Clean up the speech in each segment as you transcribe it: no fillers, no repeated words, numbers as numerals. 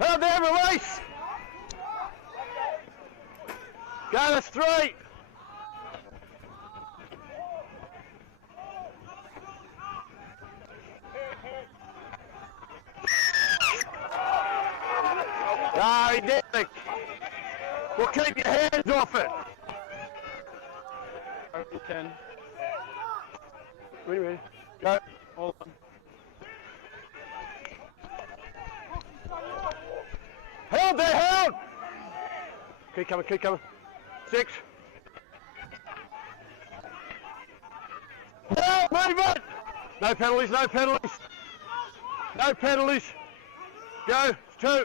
Hold there, release. Go to straight. No, he didn't. Well, keep your hands off it. 10. Ready. Go. All on. Held there, held. Keep coming. 6. No, move it. No penalties. Go. 2.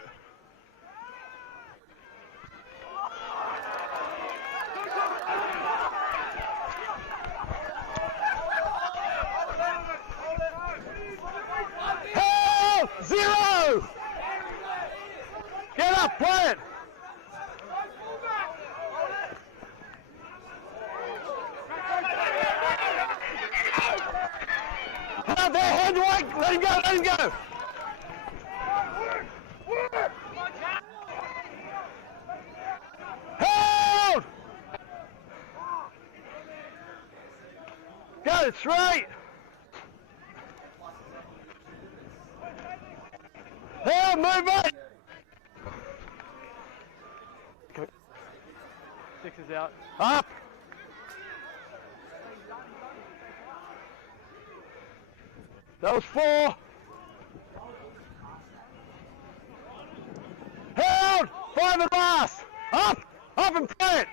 Held. 0. Get up, play it. Out there, hand away. Let him go. Hold. Got it straight. Hold, move it. 6 is out. Up. That was 4. Held. 5 and last. Up and play it.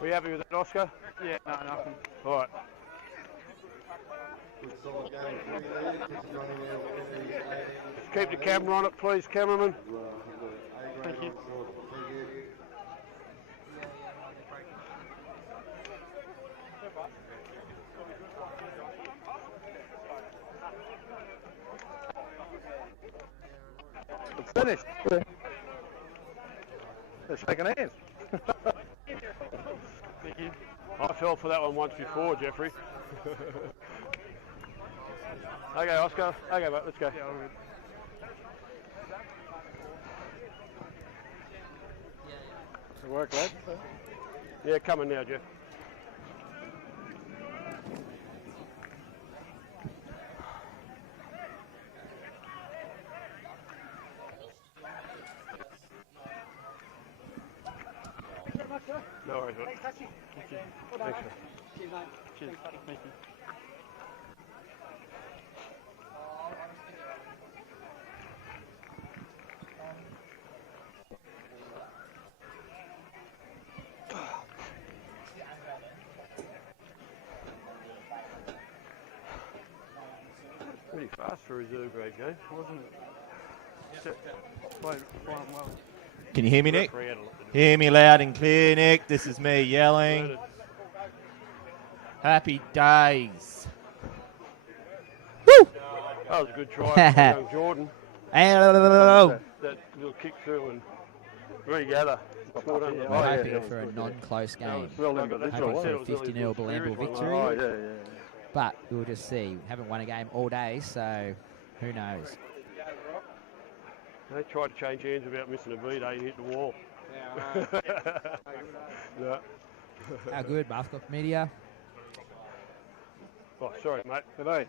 Are you happy with that, Oscar? Yeah, no, nothing. All right. Keep the camera on it, please, cameraman. Thank you. It's finished. They're shaking hands. Thank you. I fell for that one once before, Jeffrey. Okay, Oscar. Okay, mate, let's go. Yeah, all good. Good work, lad. Yeah, coming now, Jeff. No worries, mate. Thank you. Thanks, mate. Cheers, mate. Cheers. Thank you. Pretty fast for a reserve grade game, wasn't it? Played well. Can you hear me, Nick? Referee had a lot to do. Hear me loud and clear, Nick. This is me yelling. Happy days. Woo! That was a good try from young Jordan. Hello. That little kick through and regather. Scored under the I'm bar. hoping for a non-close game. Well, but this Hoping one for a was really 50-0 good. Bilambil victory. Oh, yeah. But we'll just see. Haven't won a game all day, so who knows? They tried to change hands about missing a beat, he hit the wall. Yeah. How good, Bathcock Media? Oh, sorry, mate. Good day.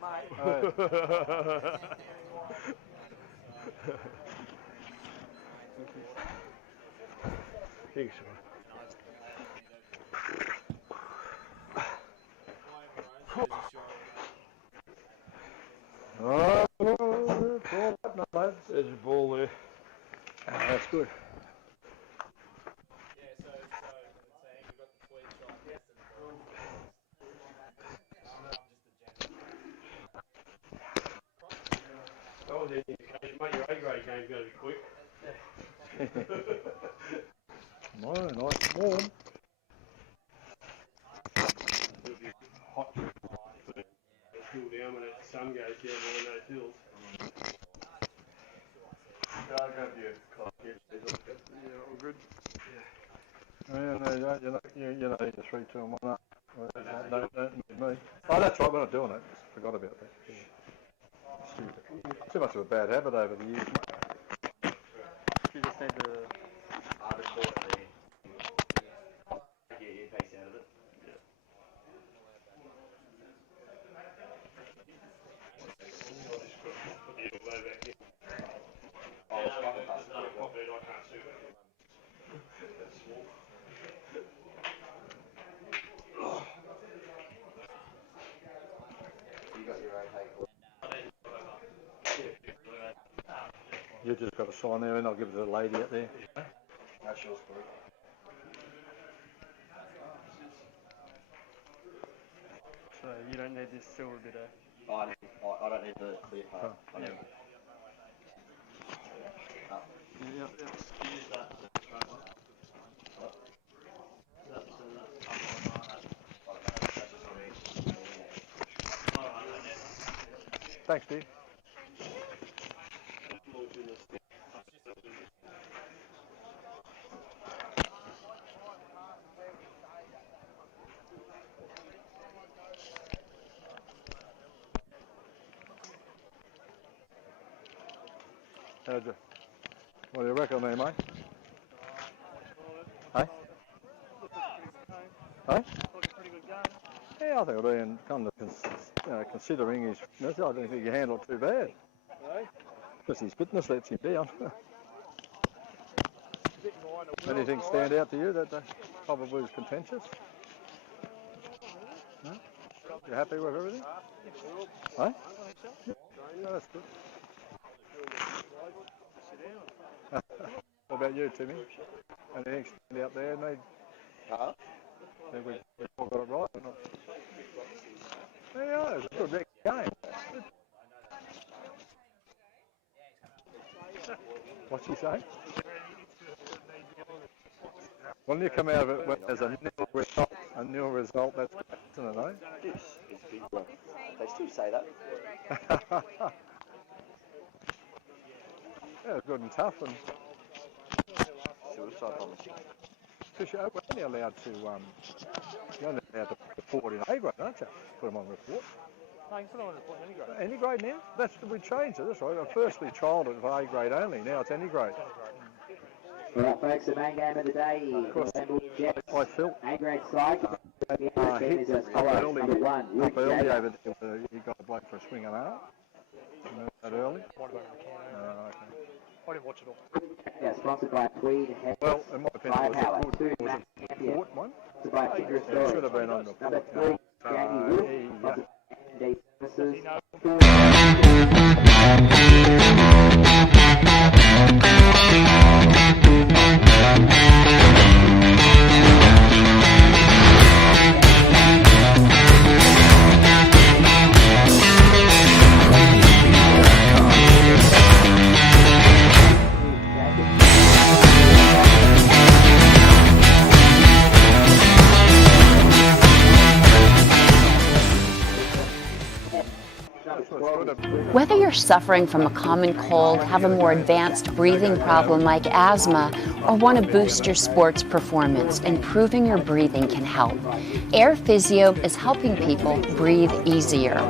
Thanks, Oh, not bad. there's a ball there. That's good. Mate, your A-grade game's going to be quick. No, nice and warm. It'll be hot. Cool down when that sun goes down behind those hills. Yeah, all good. Yeah, no, you know, you're 3, 2 and 1 up. Don't need me. Oh, that's right, we're not doing it. Just forgot about that. Stupid. Too much of a bad habit over the years. You just need to... You just got to sign there and I'll give it to the lady out there. So you don't need this silver bit, eh? I don't need the clear part. I need Thanks, Steve. What do you reckon there, mate? Hey? Hey? Yeah, I think it'll be, and kind of considering his fitness, I don't think he handled it too bad. Because his fitness lets him down. Anything stand out to you that probably was contentious? No? You happy with everything? Hey? No, that's good. What about you, Timmy? Anything stand out there? Think we all got it right or not? Yeah, it's a good game. What's he saying? When you come out of it as a nil result, that's good, isn't it, eh? This is big work. They still say that. Yeah, it's good and tough, and Suicide bombers. because you're only allowed to report in A grade, aren't you? Put them on report. No, you can put it on report any grade. Any grade now? We changed it. That's right. I firstly trialled it for A grade only. Now it's any grade. Alright folks, the main game of the day is Bilambil Jets, I felt A-grade side. The hit team is as follows. early, Number 1, up Luke early Jager. over there. He got a bloke for a swing and out. Remember that early? Okay. I didn't watch it all. Yeah, sponsored by Tweed, Well, in my opinion, Five it Power, was a 2, good Matt Campion, report one. sponsored by Finger It Storage. should have been on report. Number 3, Jackie Wood, Yeah. sponsored by D Services. Whether you're suffering from a common cold, have a more advanced breathing problem like asthma, or want to boost your sports performance, improving your breathing can help. Air Physio is helping people breathe easier.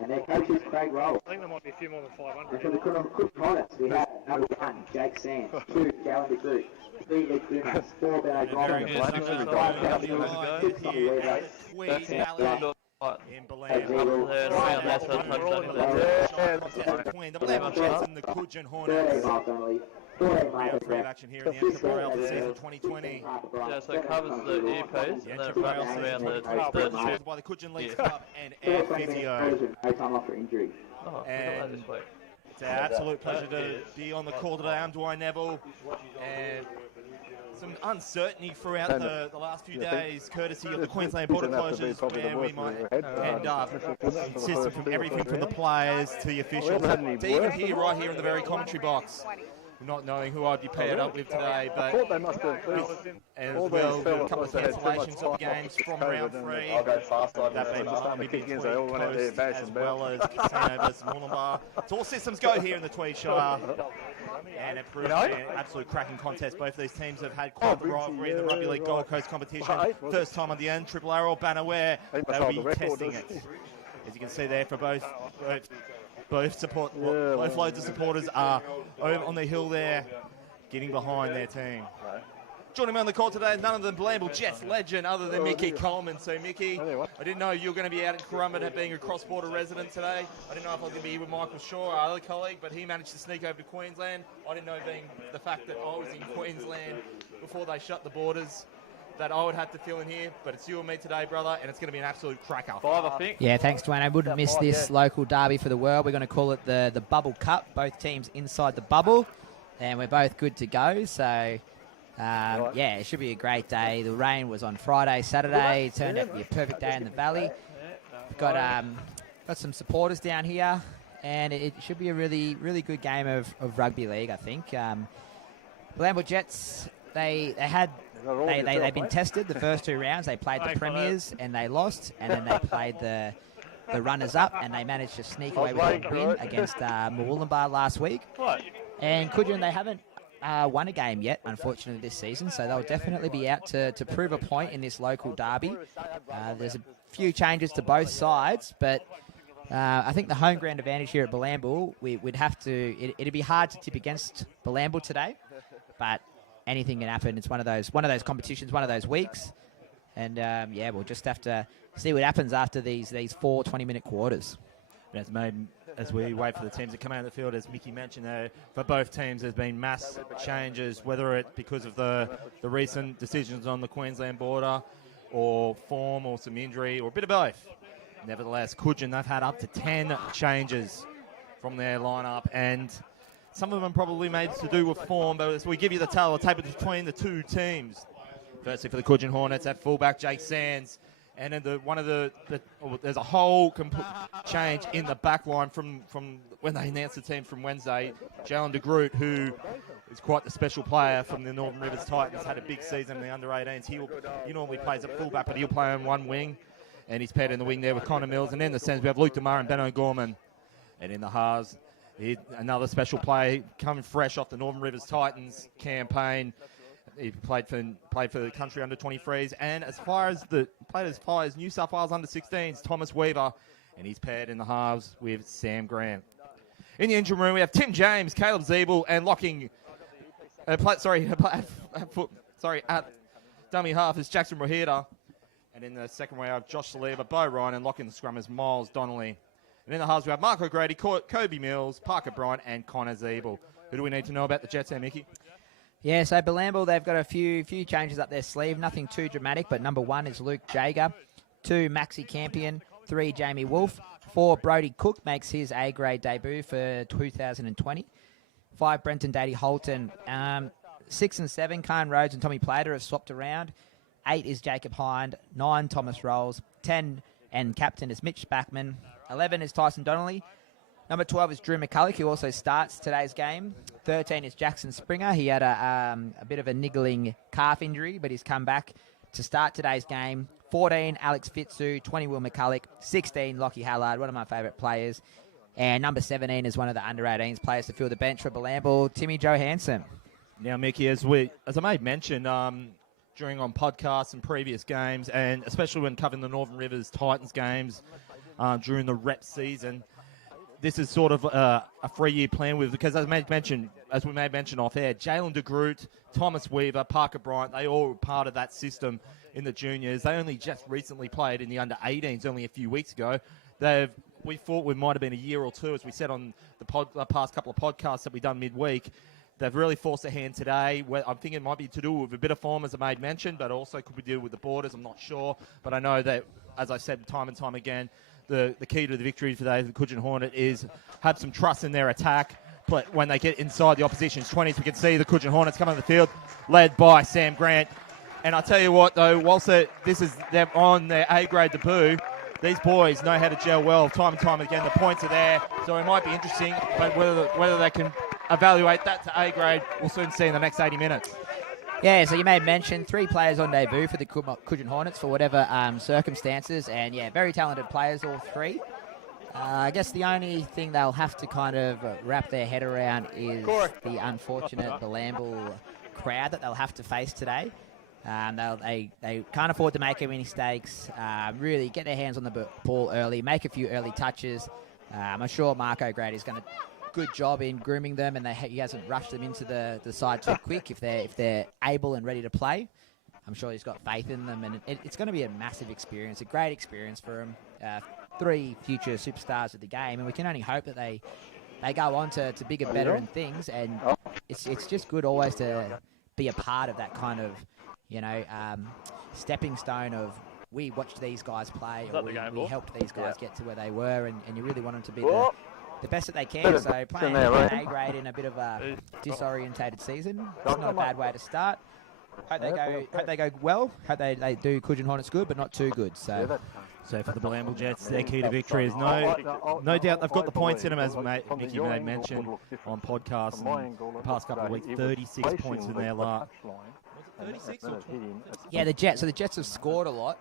And their coach is Craig Roll. I think there might be a few more than 500. And for the Cudgen Hornets, we have number 1, Jake Sands, 2, Gallon DeGroot, 3, Luke Dumas, 4, Bernard Goldman, 5, Kelsey, 6, Tommy Weaver, In Bilambil. Between the Bilambil Jets and the Cudgen Hornets. 13, Mark Donnelly, Round 3 of action here in the Nrrrl for season 2020. Yeah, so it covers the earpiece The and then it Nrrrl wraps around the sponsored by the Cudgen Nrrrl Club and Air Physio. No time off for injury. Oh, look at that this week. It's our absolute pleasure to be on the call today. I'm Dwayne Neville, and some uncertainty throughout the last few days, courtesy of the Queensland border closures, where we might end up consistent from everything from the players to the officials, to even here, right here in the very commentary box. Not knowing who I'd be paired up with today, but as well, a couple of cancellations of the games from round 3. I'll go fast. That being Miami between Coast as well as Casino versus Moolumbar. So all systems go here in the Tweed Shire. And it proves to be an absolute cracking contest. Both of these teams have had quite the rivalry in the Rugby League Gold Coast competition. First time on the Nrrrl banner where they'll be testing it. As you can see there for both loads of supporters are over on the hill there, getting behind their team. Joining me on the call today is none other than Bilambil Jets legend other than Mickey Coleman. So Mickey, I didn't know you were going to be out in Currumbin being a cross-border resident today. I didn't know if I was going to be here with Michael Shaw, our other colleague, but he managed to sneak over to Queensland. I didn't know being the fact that I was in Queensland before they shut the borders, that I would have to fill in here, but it's you and me today, brother, and it's going to be an absolute cracker. 5, I think. Yeah, thanks, Dwayne. I wouldn't miss this local derby for the world. We're going to call it the Bubble Cup. Both teams inside the bubble, and we're both good to go. So, yeah, it should be a great day. The rain was on Friday, Saturday. It turned out to be a perfect day in the valley. We've got some supporters down here, and it should be a really, really good game of rugby league, I think. Bilambil Jets, they've been tested the first 2 rounds. They played the premiers and they lost, and then they played the runners-up, and they managed to sneak away with a win against Moolumbar last week. And Cudgen, they haven't won a game yet, unfortunately, this season, so they'll definitely be out to prove a point in this local derby. There's a few changes to both sides, but I think the home ground advantage here at Bilambil, we'd have to. It'd be hard to tip against Bilambil today, but anything can happen. It's one of those competitions, one of those weeks, and yeah, we'll just have to see what happens after these 4 20-minute quarters. As we wait for the teams to come out of the field, as Mickey mentioned there, for both teams there's been mass changes, whether it because of the recent decisions on the Queensland border, or form, or some injury, or a bit of both. Nevertheless, Cudgen, they've had up to 10 changes from their lineup, and some of them probably made to do with form, but as we give you the tale, we'll tape it between the 2 teams. Firstly, for the Cudgen Hornets, at fullback, Jake Sands. And then there's a whole complete change in the back line from when they announced the team from Wednesday. Jalen de Groot, who is quite the special player from the Northern Rivers Titans, had a big season in the under-18s. He normally plays at fullback, but he'll play on one wing. And he's paired in the wing there with Connor Mills. And in the centre, we have Luke DeMar and Ben O'Gorman. And in the halves, another special player coming fresh off the Northern Rivers Titans campaign. He played for the country under 23s, and played as far as New South Wales under 16s, Thomas Weaver, and he's paired in the halves with Sam Grant. In the engine room, we have Tim James, Caleb Zeeble, and locking. At dummy half is Jackson Rahida, and in the second row, we have Josh Saliba, Bo Ryan, and locking the scrum is Miles Donnelly. And in the halves, we have Mark O'Grady, Kobe Mills, Parker Bryant, and Connor Zeeble. Who do we need to know about the Jets there, Mickey? Yeah, so Bilambil, they've got a few changes up their sleeve. Nothing too dramatic, but number 1 is Luke Jager. 2, Maxi Campion. 3, Jamie Wolfe. 4, Brody Cook makes his A-grade debut for 2020. 5, Brenton Dady Holton. 6 and 7, Khan Rhodes and Tommy Plater have swapped around. 8 is Jacob Hind. 9, Thomas Rolls. 10 and captain is Mitch Backman. 11 is Tyson Donnelly. Number 12 is Drew McCulloch, who also starts today's game. 13 is Jackson Springer. He had a bit of a niggling calf injury, but he's come back to start today's game. 14, Alex Fitzu. 20, Will McCulloch. 16, Lockie Hallard, one of my favourite players. And number 17 is one of the under-18s players to fill the bench for Bilambil, Timmy Johansson. Now, Mickey, as I made mention during on podcasts and previous games, and especially when covering the Northern Rivers Titans games during the rep season, this is sort of a 3-year plan because as we made mention off air, Jalen de Groot, Thomas Weaver, Parker Bryant, they all were part of that system in the juniors. They only just recently played in the under-18s only a few weeks ago. We thought we might have been a year or two, as we said on the past couple of podcasts that we've done midweek, they've really forced their hand today. I'm thinking it might be to do with a bit of form, as I made mention, but also could be to do with the borders. I'm not sure. But I know that, as I said time and time again, the key to the victory today, the Cudgen Hornet, is have some trust in their attack. But when they get inside the opposition's 20s, we can see the Cudgen Hornets come on the field, led by Sam Grant. And I tell you what, though, whilst they're on their A-grade debut, these boys know how to gel well time and time again. The points are there, so it might be interesting. But whether they can evaluate that to A-grade, we'll soon see in the next 80 minutes. Yeah, so you made mention 3 players on debut for the Cudgen Hornets for whatever circumstances. And, yeah, very talented players, all 3. I guess the only thing they'll have to kind of wrap their head around is the unfortunate Bilambil crowd that they'll have to face today. They can't afford to make any mistakes, really get their hands on the ball early, make a few early touches. I'm sure Mark O'Grady's done a good job in grooming them, and he hasn't rushed them into the side too quick if they're able and ready to play. I'm sure he's got faith in them, and it's going to be a massive experience, a great experience for them. 3 future superstars of the game, and we can only hope that they go on to bigger, better and things, and it's just good always to be a part of that kind of, stepping stone of we watched these guys play, or we helped these guys get to where they were, and you really want them to be the best that they can. So playing A-grade in a bit of a disorientated season, it's not a bad way to start. Hope they go well. Hope they do Cudgen Hornets good, but not too good. So for the Bilambil Jets, their key to victory is no doubt they've got the points in them, as Mickey made mention on podcasts in the past couple of weeks. 36 points in their last. 36 or 20? Yeah, the Jets. So the Jets have scored a lot.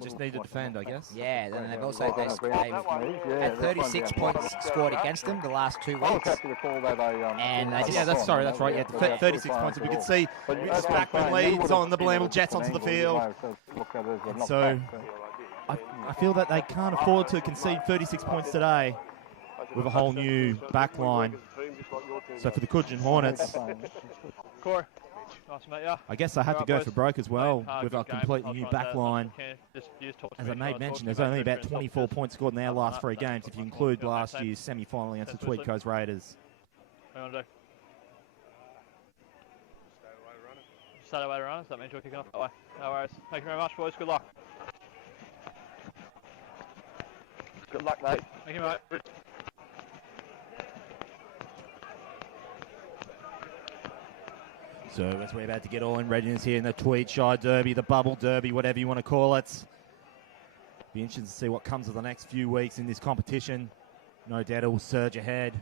Just need to defend, I guess. Yeah, and they've also had 36 points scored against them the last 2 weeks. And that's right. Yeah, 36 points. We can see Rich Spackman leads on the Bilambil Jets onto the field. And so I feel that they can't afford to concede 36 points today with a whole new back line. So for the Cudgen Hornets, I guess I had to go for broke as well with a completely new back line. As I made mention, there's only about 24 points scored in their last 3 games if you include last year's semi-final against the Tweed Coast Raiders. Stay away to run, so that means you're kicking off that way. No worries. Thank you very much, boys. Good luck. Good luck, mate. Thank you, mate. So as we're about to get all in readiness here in the Tweed Shire Derby, the Bubble Derby, whatever you want to call it. Be interesting to see what comes of the next few weeks in this competition. No doubt it will surge ahead.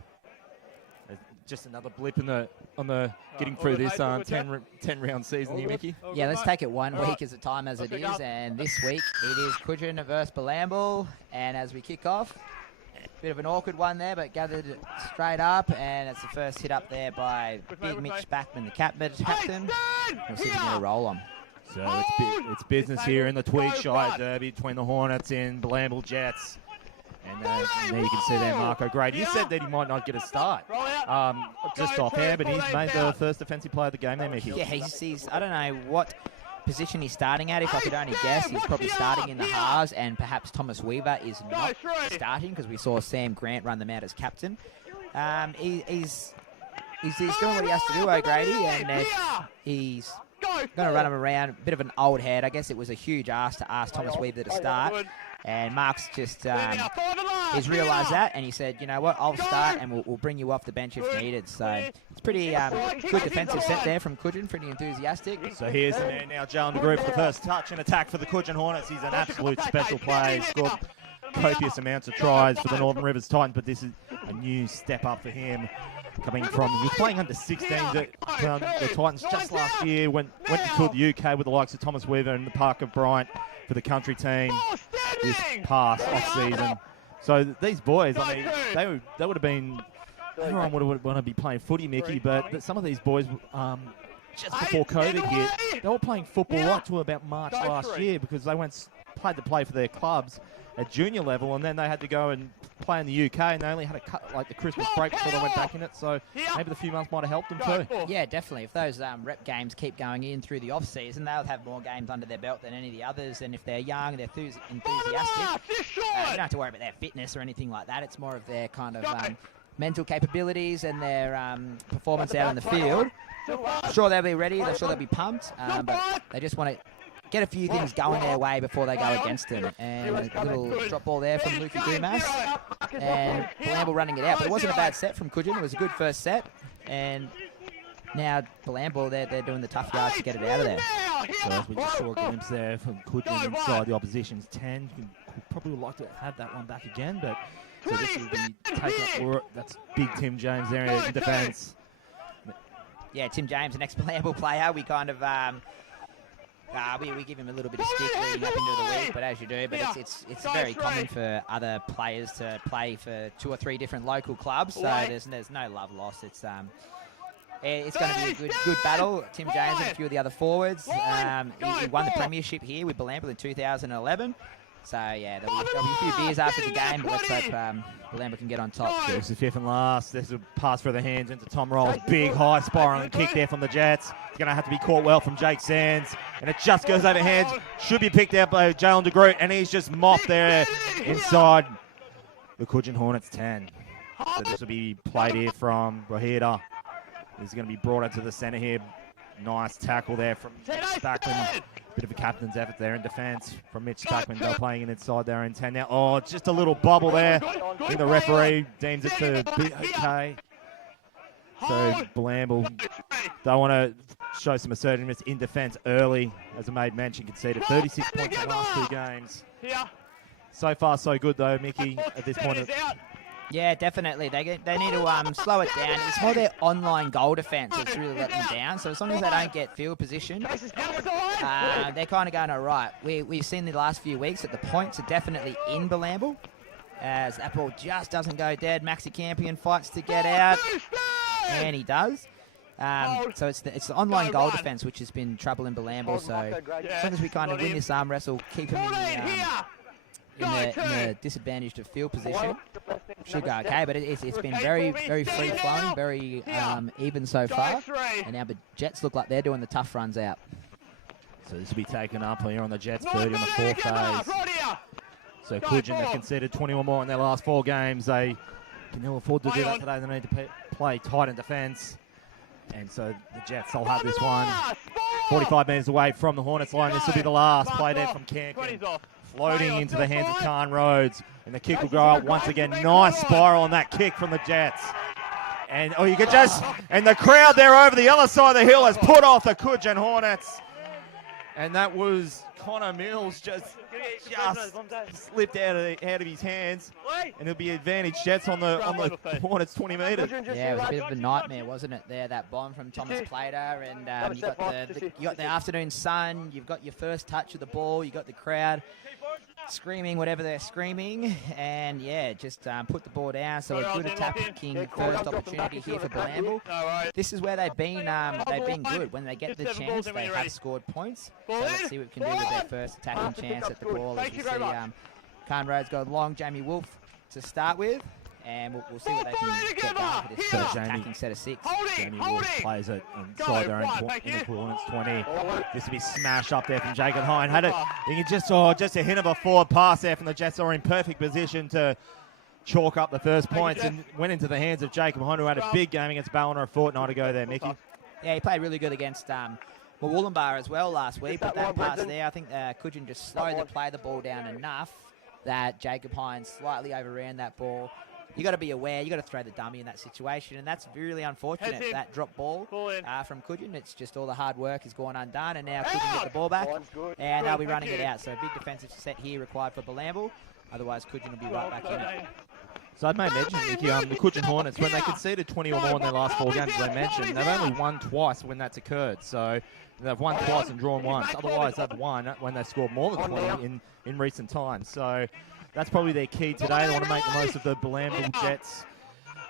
Just another blip on the getting through this 10-round season here, Mickey. Yeah, let's take it 1 week at a time as it is, and this week it is Cudgen versus Bilambil, and as we kick off, bit of an awkward one there, but gathered straight up, and it's the first hit up there by Big Mitch Spackman, the captain. We'll see if we can get a roll on. So it's business here in the Tweed Shire Derby between the Hornets and Bilambil Jets. And there you can see there Mark O'Grady. You said that he might not get a start just off air, but he's made the first defensive player of the game there, Mickey. Yeah, he's I don't know what position he's starting at. If I could only guess, he's probably starting in the halves, and perhaps Thomas Weaver is not starting because we saw Sam Grant run them out as captain. He's doing what he has to do, O'Grady, and he's going to run him around. A bit of an old head. I guess it was a huge ask to ask Thomas Weaver to start. And Mark's just, he's realised that, and he said, you know what, I'll start, and we'll bring you off the bench if needed. So it's pretty good defensive set there from Cudgen, pretty enthusiastic. So here's the man now, Jalen de Groot, for the first touch and attack for the Cudgen Hornets. He's an absolute special player. He's scored copious amounts of tries for the Northern Rivers Titans, but this is a new step up for him. Coming from, he was playing under 16s at the Titans just last year, went to the UK with the likes of Thomas Weaver and the Parker Bryant for the country team this past off-season. So these boys, I mean, they would have been, everyone would want to be playing footy, Mickey, but some of these boys, just before COVID hit, they were playing football right to about March last year because they played to play for their clubs at junior level, and then they had to go and play in the UK, and they only had a cut like the Christmas break before they went back in it, so maybe the few months might have helped them too. Yeah, definitely. If those rep games keep going in through the off-season, they'll have more games under their belt than any of the others, and if they're young, they're enthusiastic, you don't have to worry about their fitness or anything like that. It's more of their kind of mental capabilities and their performance out on the field. I'm sure they'll be ready. I'm sure they'll be pumped. But they just want to get a few things going their way before they go against them. And a little drop ball there from Lukey Dumas. And Bilambil running it out. But it wasn't a bad set from Cudgen. It was a good first set. And now Bilambil, they're doing the tough yards to get it out of there. So as we just saw a glimpse there from Cudgen inside the opposition's 10. Probably would like to have that one back again, but so this will be taken up. That's big Tim James there in defence. Yeah, Tim James, an ex-Bilambil player. We kind of we give him a little bit of stick leading up into the week, but as you do, but it's very common for other players to play for 2 or 3 different local clubs. So there's no love lost. It's going to be a good battle. Tim James and a few of the other forwards. He won the premiership here with Bilambil in 2011. So, yeah, there'll be a few beers after the game, but let's hope Bilambil can get on top. This is the 5th and last. There's a pass for the hands into Tom Rolls. Big high spiralling kick there from the Jets. It's going to have to be caught well from Jake Sands. And it just goes over hands. Should be picked out by Jalen DeGroot, and he's just mopped there inside the Cudgen Hornets 10. So this will be played here from Rahida. He's going to be brought into the centre here. Nice tackle there from Mitch Spackman. Bit of a captain's effort there in defence from Mitch Spackman. They're playing it inside there in 10 now. Oh, just a little bubble there. I think the referee deems it to be okay. So Bilambil, they want to show some assertiveness in defence early. As I made mention, conceded 36 points in the last 2 games. So far, so good though, Mickey, at this point. Yeah, definitely. They need to slow it down. It's more their online goal defence that's really letting them down. So as long as they don't get field position, they're kind of going all right. We've seen the last few weeks that the points are definitely in Bilambil, as that ball just doesn't go dead. Maxi Campion fights to get out, and he does. So it's the online goal defence which has been trouble in Bilambil. So as long as we kind of win this arm wrestle, keep him in the disadvantaged of field position, should go okay. But it's been very free flowing, very even so far. And now the Jets look like they're doing the tough runs out. So this will be taken up here on the Jets 30 in the 4th phase. So Cudgen, they've conceded 21 more in their last 4 games. They can ill afford to do that today. They need to play tight in defence. And so the Jets, they'll have this one 45 metres away from the Hornets line. This will be the last play there from Campion. Floating into the hands of Khan Rhodes. And the kick will go up once again. Nice spiral on that kick from the Jets. And you could just, and the crowd there over the other side of the hill has put off the Cudgen Hornets. And that was Connor Mills just slipped out of his hands. And it'll be advantage Jets on the Hornets 20 metres. Yeah, it was a bit of a nightmare, wasn't it, there, that bomb from Thomas Plater. And you got the afternoon sun, you've got your first touch of the ball, you got the crowd screaming whatever they're screaming, and yeah, just put the ball down. So a good attacking first opportunity here for Bilambil. This is where they've been good. When they get the chance, they have scored points. So let's see what we can do with their first attacking chance at the ball. As we see, Khan Rhodes got long Jamie Wolf to start with, and we'll see what they can get going for this first attacking set of 6. Jamie Wolf plays it inside their own in the Hornets 20. This will be smashed up there from Jacob Hine. Had it, you can just a hint of a forward pass there from the Jets. Are in perfect position to chalk up the first points, and went into the hands of Jacob Hine, who had a big game against Ballina a fortnight ago there, Mickey. Yeah, he played really good against Wollumbar as well last week, but that pass there, I think Cudgen just slowed the ball down enough that Jacob Hines slightly overran that ball. You got to be aware. You got to throw the dummy in that situation, and that's really unfortunate. That drop ball from Cudgen. It's just all the hard work has gone undone, and now Cudgen get the ball back, and they'll be running it out. So a big defensive set here required for Bilambil. Otherwise, Cudgen will be right back in it. So I may mention, Mickey, the Cudgen Hornets, when they conceded 20 or more in their last 4 games, as I mentioned, they've only won twice when that's occurred. So they've won twice and drawn once. Otherwise, they've won when they've scored more than 20 in recent times. So that's probably their key today. They want to make the most of the Bilambil Jets.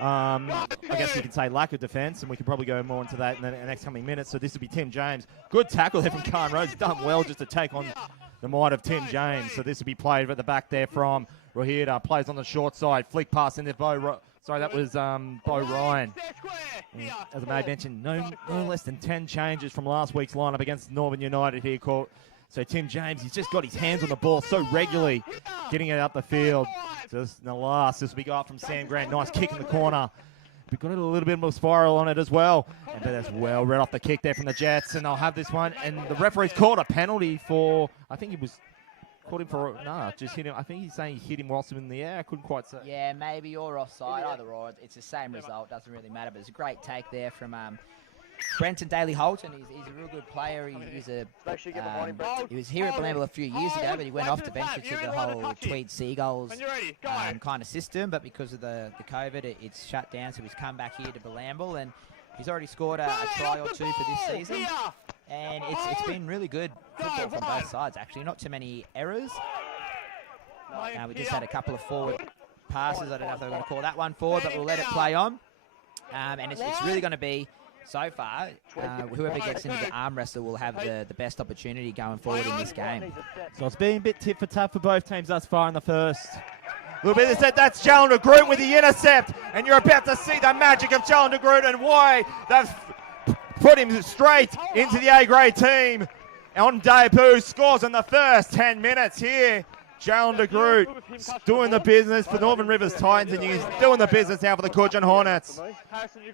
I guess you can say lack of defence, and we can probably go more into that in the next coming minutes. So this will be Tim James. Good tackle there from Khan Rhodes. Done well just to take on the might of Tim James. So this will be played at the back there from Rahida. Plays on the short side. Flick pass into Sorry, that was Bo Ryan. And as I may mention, no less than 10 changes from last week's lineup against Northern United here. So Tim James, he's just got his hands on the ball so regularly, getting it up the field. Just in the last, this we got from Sam Grant. Nice kick in the corner. We've got a little bit more spiral on it as well. And that's well read off the kick there from the Jets. And they'll have this one. And the referee's called a penalty for, I think he was, called him for, no, just hit him. I think he's saying he hit him whilst in the air. I couldn't quite say. Yeah, maybe you're offside, either or. It's the same result, doesn't really matter. But it's a great take there from Brenton Daly-Holton. He's a real good player. He was here at Bilambil a few years ago, but he went off to venture to the whole Tweed Seagulls kind of system. But because of the COVID, it's shut down, so he's come back here to Bilambil, and he's already scored a try or two for this season. And it's been really good football from both sides, actually. Not too many errors. We just had a couple of forward passes. I don't know if they're going to call that one forward, but we'll let it play on. And it's really going to be, so far, whoever gets into the arm wrestle will have the best opportunity going forward in this game. So it's been a bit tit for tat for both teams thus far in the first. A little bit of that, that's Jalen de Groot with the intercept, and you're about to see the magic of Jalen de Groot and why they've put him straight into the A-grade team. On debut, scores in the first 10 minutes here. Jalen de Groot doing the business for Northern Rivers Titans, and he's doing the business now for the Cudgen Hornets.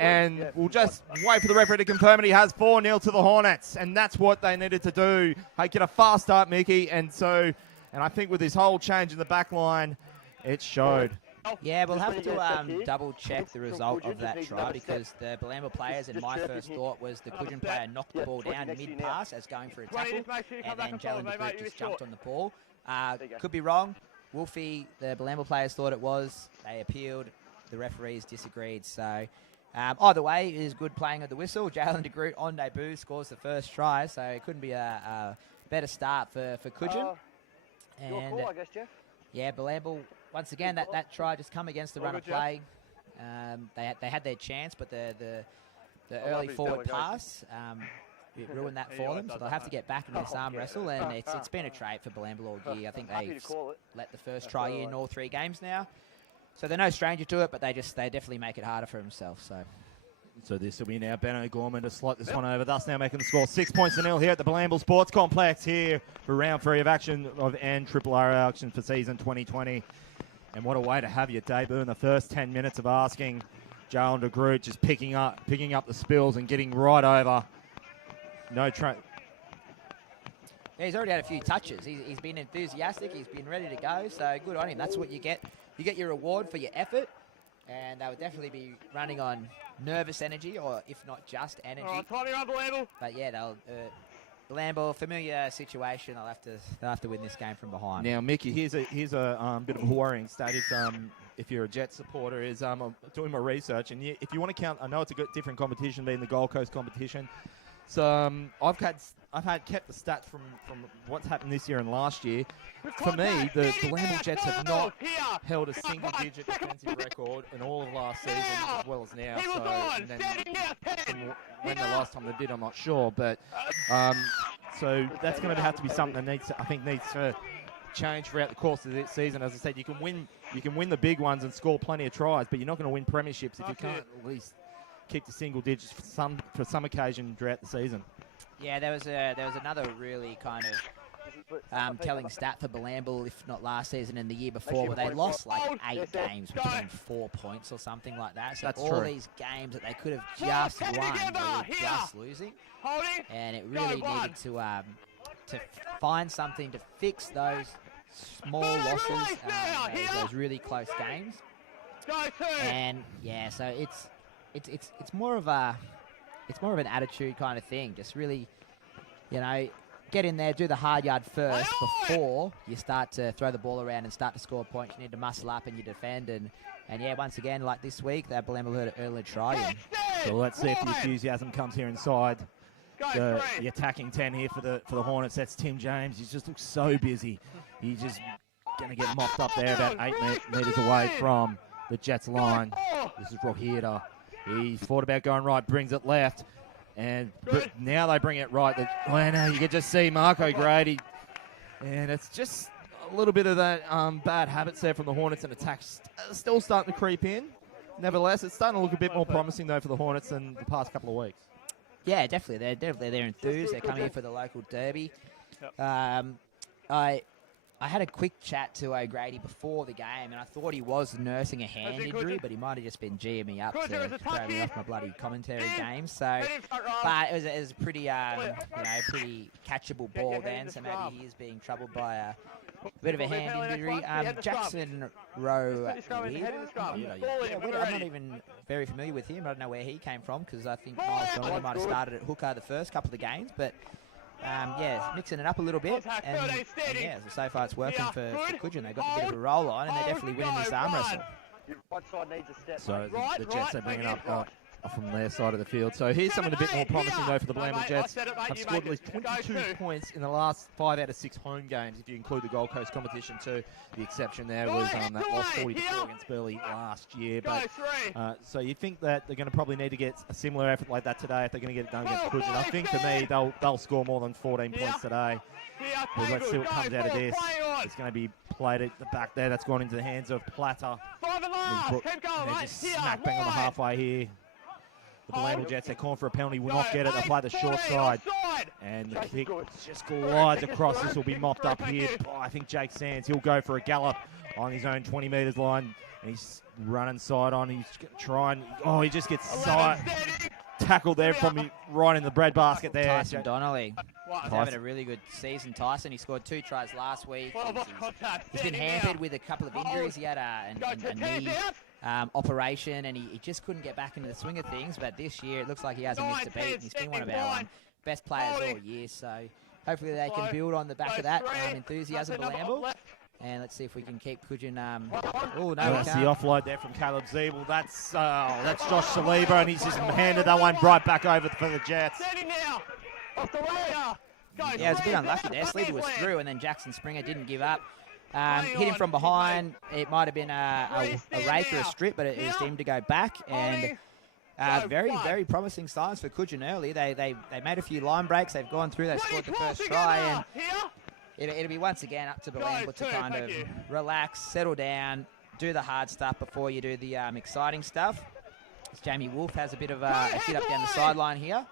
And we'll just wait for the referee to confirm it. He has 4-0 to the Hornets, and that's what they needed to do. Hey, get a fast start, Mickey, and I think with this whole change in the back line, it showed. Yeah, we'll have to double check the result of that try, because the Bilambil players, and my first thought was the Cudgen player knocked the ball down mid-pass as going for a tackle, and then Jalen de Groot just jumped on the ball. Could be wrong. Wolfie, the Bilambil players thought it was. They appealed. The referees disagreed. So either way, it is good playing at the whistle. Jalen de Groot on debut scores the first try, so it couldn't be a better start for Cudgen. And I guess, Jeff. yeah, Bilambil, once again, that try just come against the run of play. They had their chance, but the early forward pass it ruined that for them, so they'll have to get back in this arm wrestle, and it's been a trait for Bilambil all year. I think they've let the first try in all 3 games now, so they're no stranger to it, but they definitely make it harder for themselves. So this will be now Ben O'Gorman to slot this one over, thus now making the score 6-0 here at the Bilambil Sports Complex here for round 3 of action of NRRL action for season 2020. And what a way to have your debut in the first 10 minutes of asking. Jalen de Groot just picking up the spills and getting right over. No try. Yeah, he's already had a few touches. He's been enthusiastic. He's been ready to go. So good on him. That's what you get. You get your reward for your effort. And they would definitely be running on nervous energy, or if not just energy. But yeah, they'll Bilambil, familiar situation. They'll have to win this game from behind. Now, Mickey, here's a bit of a worrying status. If you're a Jet supporter, is doing my research, and if you want to count, I know it's a different competition, being the Gold Coast competition. So I've kept the stats from what's happened this year and last year. For me, the Bilambil Jets have not held a single-digit defensive record in all of last season, as well as now. So when the last time they did, I'm not sure, but so that's going to have to be something that needs to change throughout the course of this season. As I said, you can win the big ones and score plenty of tries, but you're not going to win premierships if you can't at least keep the single digits for some occasion throughout the season. Yeah, there was another really kind of telling stat for Bilambil, if not last season and the year before, where they lost like 8 games between 4 points or something like that. So all these games that they could have just won, they were just losing, and it really needed to find something to fix those small losses, those really close games. And yeah, so it's more of an attitude kind of thing. Just really, get in there, do the hard yard first before you start to throw the ball around and start to score points. You need to muscle up and you defend. And yeah, once again, like this week, that Bilambil had an early try in. So let's see if the enthusiasm comes here inside. The attacking 10 here for the Hornets. That's Tim James. He just looks so busy. He's just going to get mopped up there about 8 metres away from the Jets line. This is Rohira. He thought about going right, brings it left, and now they bring it right. You can just see Marco Grady, and it's just a little bit of that bad habits there from the Hornets, and attacks still starting to creep in. Nevertheless, it's starting to look a bit more promising though for the Hornets than the past couple of weeks. Yeah, definitely. They're enthused. They're coming here for the local derby. I had a quick chat to O'Grady before the game, and I thought he was nursing a hand injury, but he might have just been G'ing me up to throw me off my bloody commentary game. So, but it was a pretty, pretty catchable ball then. So maybe he is being troubled by a bit of a hand injury. Jackson Rowe, I'm not even very familiar with him. I don't know where he came from because I think Miles Donnelly might have started at hooker the first couple of games, but. Mixing it up a little bit, and so far it's working for Cudgen. They've got a bit of a roll on, and they're definitely winning this arm wrestle. So the Jets are bringing up from their side of the field. So here's something a bit more promising though for the Bilambil Jets. Have scored at least 22 points in the last 5 out of 6 home games, if you include the Gold Coast competition too. The exception there was that loss 40-4 against Burleigh last year. But so you think that they're going to probably need to get a similar effort like that today if they're going to get it done against Cudgen. I think for me they'll score more than 14 points today. But let's see what comes out of this. It's going to be played at the back there. That's gone into the hands of Platter. And they just smack bang on the halfway here. The Bilambil Jets, they're calling for a penalty, will not get it. They play the short side. And the kick just glides across. This will be mopped up here. I think Jake Sands, he'll go for a gallop on his own 20 metres line. And he's running side on. He's trying. Oh, he just gets tackled there from right in the breadbasket there. Tyson Donnelly. He's having a really good season, Tyson. He scored 2 tries last week. He's been hampered with a couple of injuries. He had a knee operation, and he just couldn't get back into the swing of things. But this year, it looks like he hasn't missed a beat. And he's been one of our best players all year. So hopefully they can build on the back of that enthusiasm, Bilambil. And let's see if we can keep Cudgen. That's the offload there from Caleb Zeeble. That's Josh Saliba, and he's just handed that one right back over for the Jets. Yeah, it was a bit unlucky there. Saliba was through, and then Jackson Springer didn't give up. Hit him from behind. It might have been a rake or a strip, but it was deemed to go back. And very, very promising signs for Cudgen early. They made a few line breaks. They've gone through. They scored the first try, and it'll be once again up to Bilambil to kind of relax, settle down, do the hard stuff before you do the exciting stuff. As Jamie Wolf has a bit of a hit up down the sideline here.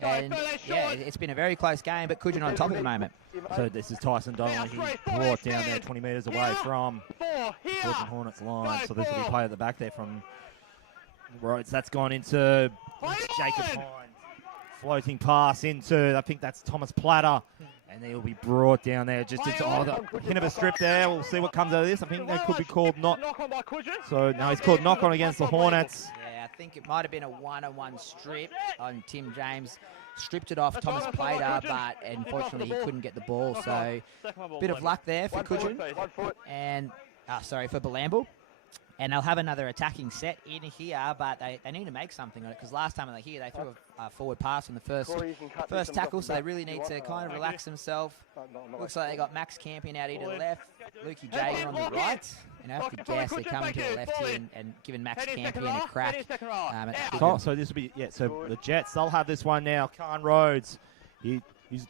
And yeah, it's been a very close game, but Cudgen on top at the moment. So this is Tyson Donnelly. He brought down there 20 metres away from Cudgen Hornets line. So this will be played at the back there from Rhodes. That's gone into Jacob Hines. Floating pass into, I think that's Thomas Platter. And he'll be brought down there just into the hint of a strip there. We'll see what comes out of this. I think that could be called knock. So now he's called knock on against the Hornets. Yeah, I think it might have been a 1-on-1 strip on Tim James. Stripped it off Thomas Plater, but unfortunately he couldn't get the ball. So bit of luck there for Cudgen. And, for Bilambil. And they'll have another attacking set in here, but they need to make something on it because last time they were here, they threw a forward pass on the first tackle, so they really need to kind of relax themselves. Looks like they got Max Campion out here to the left, Lukey Jager on the right. And I have to guess they're coming to the left here and giving Max Campion a crack. So this will be, so the Jets, they'll have this one now. Khan Rhodes, he's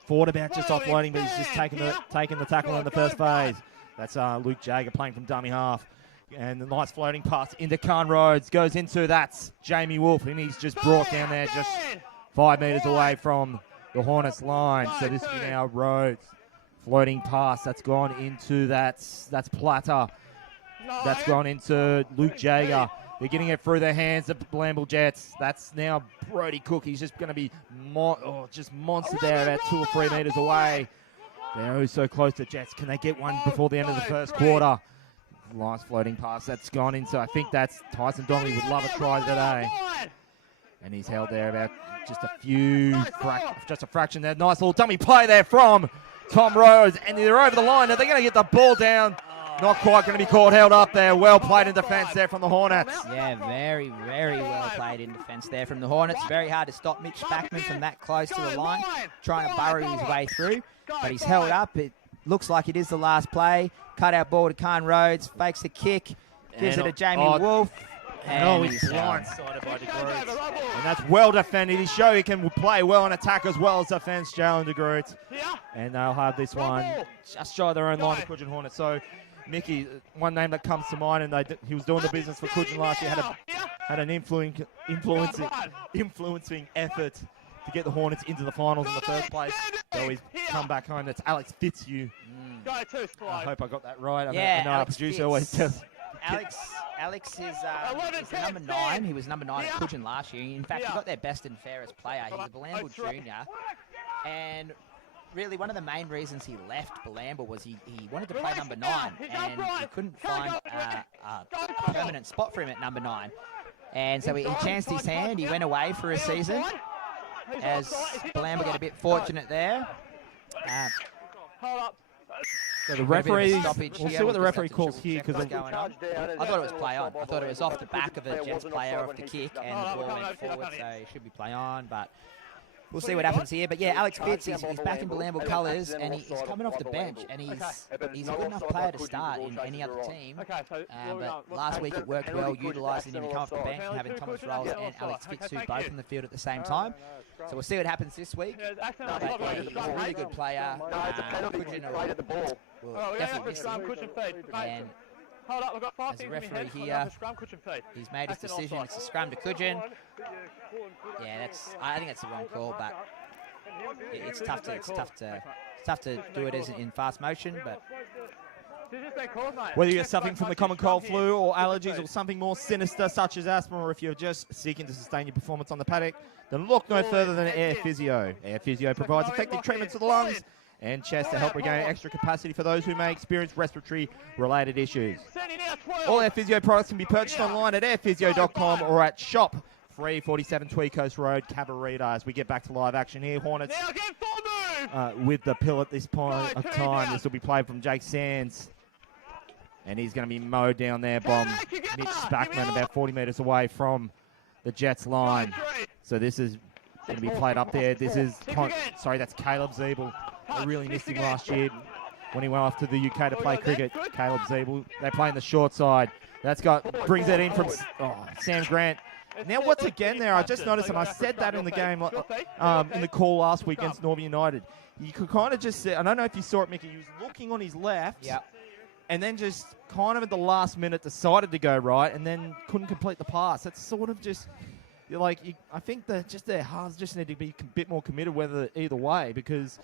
thought about just offloading, but he's just taking the tackle in the first phase. That's Luke Jager playing from dummy half. And the nice floating pass into Khan Rhodes goes into, that's Jamie Wolf, and he's just brought down there just 5 metres away from the Hornets line. So this will be now Rhodes. Floating pass, that's gone into, that's Platter. That's gone into Luke Jager. They're getting it through their hands, the Bilambil Jets. That's now Brody Cook. He's just going to be just monster there about 2 or 3 metres away. They're so close to Jets. Can they get one before the end of the first quarter? Nice floating pass that's gone into, I think that's Tyson Donnelly would love a try today. And he's held there about just a fraction there. Nice little dummy play there from Tom Rhodes. And they're over the line. Are they going to get the ball down? Not quite going to be caught, held up there. Well played in defence there from the Hornets. Yeah, very, very well played in defence there from the Hornets. Very hard to stop Mitch Backman from that close to the line, trying to burrow his way through. But he's held up. It looks like it is the last play. Cut out ball to Khan Rhodes, fakes the kick, gives it to Jamie Wolf. And he's blindsided by DeGroot. And that's well defended. He showed he can play well in attack as well as defence, Jalen DeGroot. And they'll have this one just shy of their own line, the Cudgen Hornets. So, Mickey, one name that comes to mind, and he was doing the business for Cudgen last year, had an influencing effort to get the Hornets into the finals in the first place. So he's come back home. That's Alex Fitzhugh. Go too slow. I hope I got that right. Yeah, I know our Alex producer Fitz. always tells. Alex is number 9. He was number 9 at Cudgen last year. In fact, he got their best and fairest player. He's a Bilambil junior. And really, one of the main reasons he left Bilambil was he wanted to play number 9. And he couldn't find a permanent spot for him at number 9. And so he chanced his hand. He went away for a season. As Bilambil get a bit fortunate there. Hold up. So the referee, we'll here. see what the referee calls here because I thought it was play on. I thought it was off the back of a Jets player off the kick and the ball went forward, so it should be play on. But we'll see what happens here. But yeah, Alex Fitz, he's back in Bilambil colours and he's coming off the bench and he's a good enough player to start in any other team. But last week it worked well, utilising him to come off the bench and having Thomas Rolls and Alex Fitz both on the field at the same time. So we'll see what happens this week. But he's a really good player. Cudgen Nrrrl will definitely miss him. And as a referee here, he's made his decision. It's a scrum to Cudgen. Yeah, I think that's the wrong call, but it's tough to do it as in fast motion. But whether you're suffering from the common cold, flu, or allergies, or something more sinister such as asthma, or if you're just seeking to sustain your performance on the paddock, then look no further than Air Physio. Air Physio provides effective treatments to the lungs and chest to help regain extra capacity for those who may experience respiratory-related issues. All Air Physio products can be purchased online at airphysio.com or at shop 347 Tweed Coast Road, Cabarita. As we get back to live action here, Hornets with the pill at this point of time. This will be played from Jake Sands. And he's going to be mowed down there by Mitch Spackman about 40 metres away from the Jets line. So this is going to be played up there. This is, that's Caleb Zeeble. I really missed him last year when he went off to the UK to play cricket. Caleb Zeeble. They play in the short side. Brings it in from Sam Grant. Now what's again there, I just noticed, and I said that in the game, in the call last week against Northern United. You could kind of just see, I don't know if you saw it, Mickey, he was looking on his left. Yep. And then just kind of at the last minute decided to go right and then couldn't complete the pass. That's sort of just, I think that just their halves just need to be a bit more committed either way, because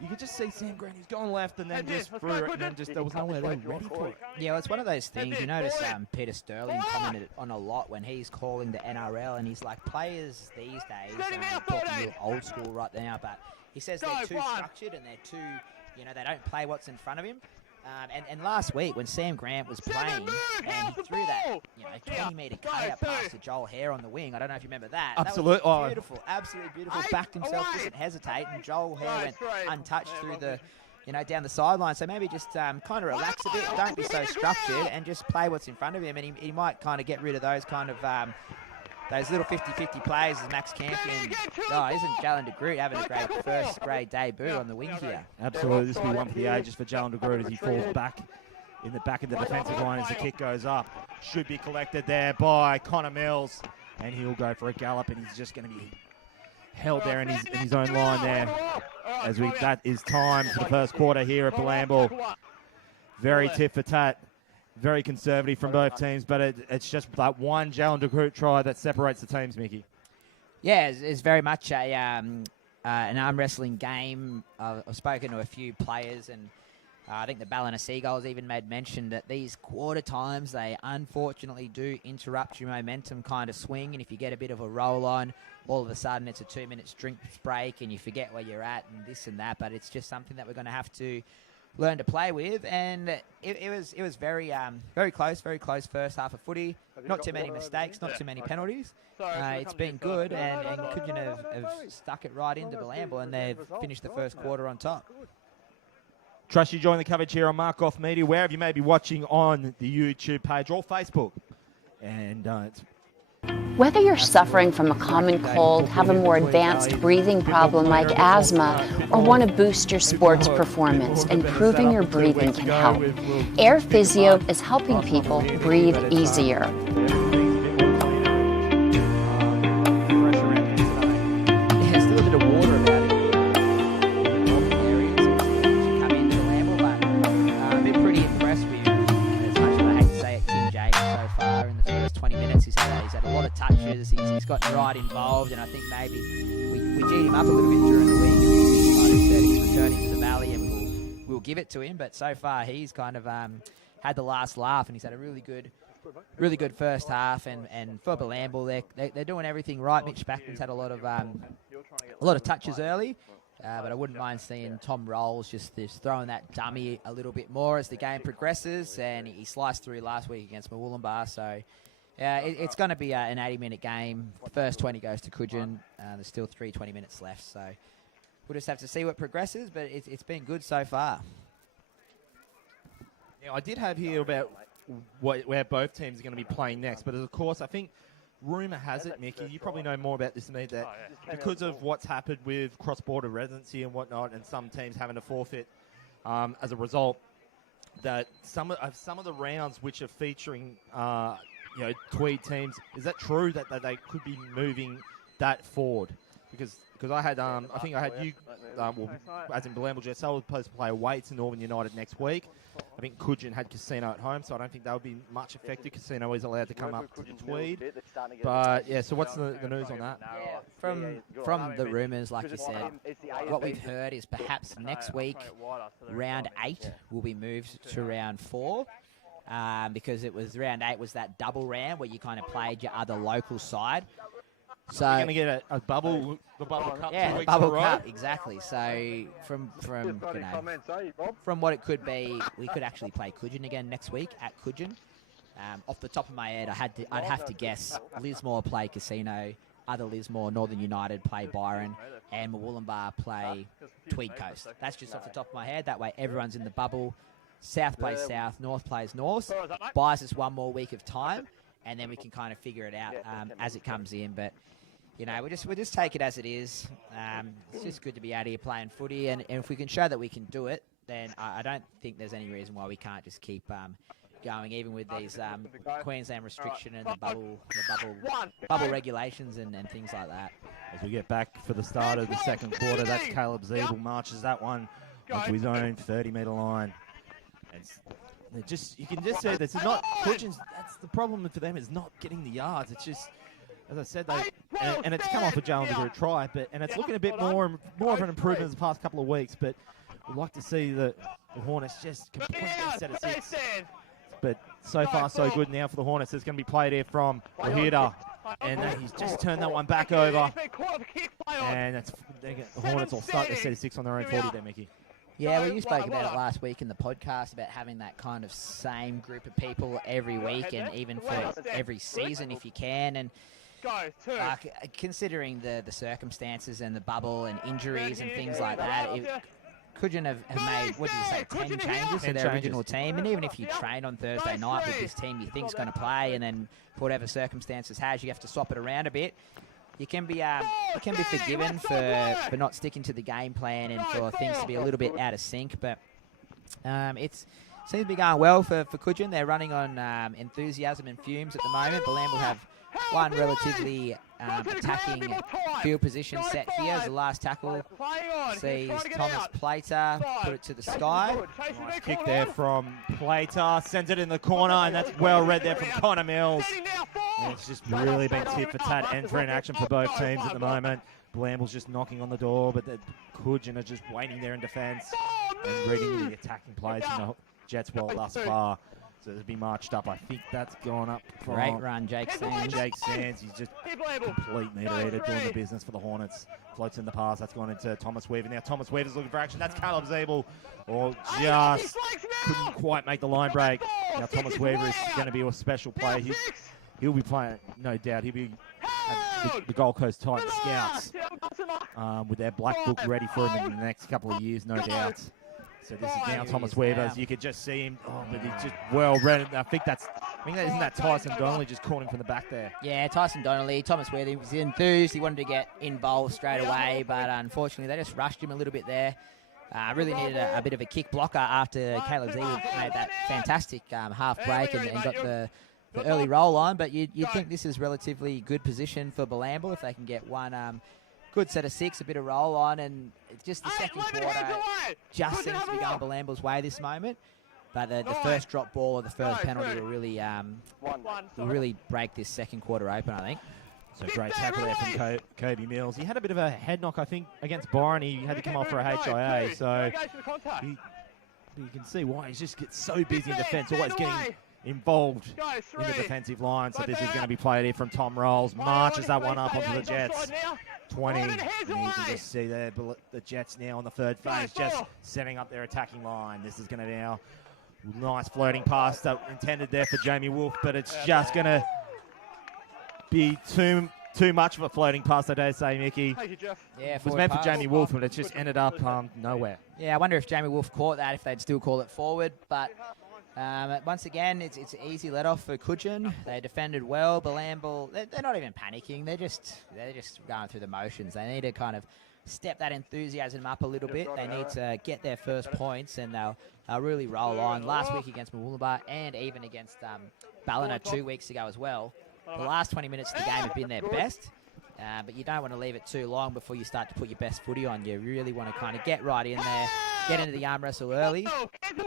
you could just see Sam Grant, he's going left and then just threw it and then just there was nowhere there ready for it. Yeah, well, it's one of those things. You notice Peter Sterling commented on a lot when he's calling the NRL, and he's like, players these days, talking real old school right now, but he says they're too structured and they're too, they don't play what's in front of him. And last week when Sam Grant was playing and he threw that 20-metre K pass to Joel Hare on the wing, I don't know if you remember that. Absolutely. That was beautiful, absolutely beautiful. Backed himself, doesn't hesitate, and Joel Hare went untouched through the, down the sideline. So maybe just kind of relax a bit, don't be so structured, and just play what's in front of him. And he might kind of get rid of those kind of those little 50-50 plays as Max Campion. Isn't Jalen de Groot having a great first grade debut on the wing here? Absolutely. This will be one for the ages for Jalen de Groot as he falls back in the defensive line as the kick goes up. Should be collected there by Connor Mills, and he'll go for a gallop, and he's just going to be held there in his own line there. That is time for the first quarter here at Bilambil. Very tit for tat. Very conservative from both teams, but it's just that one Jalen de Groot try that separates the teams, Mickey. Yeah, it's very much an arm wrestling game. I've spoken to a few players, and I think the Ballina Seagulls even made mention that these quarter times, they unfortunately do interrupt your momentum kind of swing, and if you get a bit of a roll on, all of a sudden it's a 2-minute drinks break and you forget where you're at and this and that, but it's just something that we're going to have to learn to play with, and it was very close first half of footy. Not too many mistakes, not too many penalties. It's been good, and Cudgen have stuck it right into Bilambil, and they've finished the first quarter on top. Trust you join the coverage here on Mark Off Media, wherever you may be watching on the YouTube page or Facebook. And it's Whether you're suffering from a common cold, have a more advanced breathing problem like asthma, or want to boost your sports performance, improving your breathing can help. Air Physio is helping people breathe easier. There's still a bit of water about it. Come into the level, but I've been pretty impressed with him. As much as I hate to say it, Kim James so far in the first 20 minutes. He's had a lot of touches. He's got right involved, and I think maybe we G'd him up a little bit during the week. We kind of said he's returning to the Valley, and we'll give it to him. But so far, he's kind of had the last laugh, and he's had a really good first half. And for Bilambil, they're doing everything right. Mitch Spackman's had a lot of touches early. But I wouldn't mind seeing Tom Rolls just throwing that dummy a little bit more as the game progresses, and he sliced through last week against Murwillumbah. So it's going to be an 80-minute game. First 20 goes to Cudgen. There's still 20 minutes left, so we'll just have to see what progresses, but it's been good so far. Yeah, I did have here about where both teams are going to be playing next, but of course I think rumour has it, Mickey, you probably know more about this than me, that because of what's happened with cross-border residency and whatnot, and some teams having to forfeit as a result, that some of the rounds which are featuring Tweed teams, is that true that they could be moving that forward? Because I had I think I had you, as in Bilambil JSL, was supposed to play away to Northern United next week. I think Cudgen had Casino at home, so I don't think that would be much affected. Casino is allowed to come up to the Tweed. But yeah, so what's the news on that? Yeah, from the rumours, like you said, what we've heard is perhaps next week, round 8 will be moved to round 4. Because it was round 8 was that double round where you kind of played your other local side. So you're going to get the bubble cup. Yeah, the bubble cup, exactly. So from what it could be, we could actually play Cudgen again next week at Cudgen. Off the top of my head, I'd have to guess Lismore play Casino, other Lismore, Northern United play Byron, and Murwillumbah play Tweed Coast. That's just off the top of my head. That way everyone's in the bubble. South plays South, North plays North. Buys us one more week of time, and then we can kind of figure it out as it comes in. But we just take it as it is. It's just good to be out here playing footy, and if we can show that we can do it, then I don't think there's any reason why we can't just keep going, even with these Queensland restriction and the bubble regulations and things like that. As we get back for the start of the second quarter, that's Caleb Zeeble marches that one onto his own 30-metre line. And you can just say this is not Cudgen's. That's the problem for them, is not getting the yards. It's just, as I said, and it's come off a Jalen DeGroot try, and it's looking a bit more of an improvement in the past couple of weeks. But we'd like to see the Hornets just completely set of 6. But so far so good now for the Hornets. It's going to be played here from Wahida, and he's just turned that one back over. And the Hornets will start their set of 6 on their own 40 there, Mickey. Yeah, you spoke about it last week in the podcast about having that kind of same group of people every week, and even for every season if you can. And considering the circumstances and the bubble and injuries and things like that, Cudgen have made, 10 changes to their original team. And even if you train on Thursday night with this team you think's going to play, and then for whatever circumstances you have to swap it around a bit, you can be forgiven for not sticking to the game plan and for things to be a little bit out of sync. But it seems to be going well for Cudgen. They're running on enthusiasm and fumes at the moment. Bilambil have one relatively attacking field position set here as the last tackle sees Thomas Plater put it to the sky. Nice kick there from Plater, sends it in the corner, and that's well read there from Connor Mills. And it's just really been tit for tat entering action for both teams at the moment. Bilambil's just knocking on the door, but the Cudgen are just waiting there in defence and reading the attacking plays from the Jets well thus far. So it'll be marched up. I think that's gone up from... Great run, Jake Sands. Jake Sands, he's just complete meter eater doing the business for the Hornets. Floats in the pass, that's gone into Thomas Weaver. Now Thomas Weaver's looking for action. That's Caleb Zeeble. Or just couldn't quite make the line break. Now Thomas Weaver is going to be a special player. He'll be playing, no doubt. He'll be the Gold Coast Titans scouts with their black book ready for him in the next couple of years, no doubt. So this is now Thomas Weaver. As you could just see him. Oh, but he's just well read. I think isn't that Tyson Donnelly just calling from the back there? Yeah, Tyson Donnelly. Thomas Weaver was enthused. He wanted to get involved straight away, but unfortunately they just rushed him a little bit there. Really needed a bit of a kick blocker after Caleb Zeeble made that fantastic half break and got the early roll on. But you'd think this is relatively good position for Bilambil if they can get one good set of 6, a bit of roll on, and just the second quarter just seems to be going Bilambil's way this moment. But the first drop ball or the first penalty will really break this second quarter open, I think. So great tackle there from Kobe Mills. He had a bit of a head knock, I think, against Byron. He had to come off for a HIA. So you can see why he just gets so busy in defence, always getting involved in the defensive line. So this is going to be played here from Tom Rolls. Marches that one up onto the Jets. 20. And you can just see there the Jets now on the third phase, just setting up their attacking line. This is going to now nice floating pass that intended there for Jamie Wolf, but it's just going to be too much of a floating pass, I dare say, Mickey. Thank you, Jeff. Yeah, It was meant for Jamie Wolf, but it just ended up nowhere. Yeah, I wonder if Jamie Wolf caught that, if they'd still call it forward. But once again, it's an easy let off for Cudgen. They defended well. Bilambil, they're not even panicking. They're just going through the motions. They need to kind of step that enthusiasm up a little bit. They need to get their first points, and they'll really roll on. Last week against Mooloolaba and even against Ballina 2 weeks ago as well. The last 20 minutes of the game have been their best, but you don't want to leave it too long before you start to put your best footy on. You really want to kind of get right in there, get into the arm wrestle early,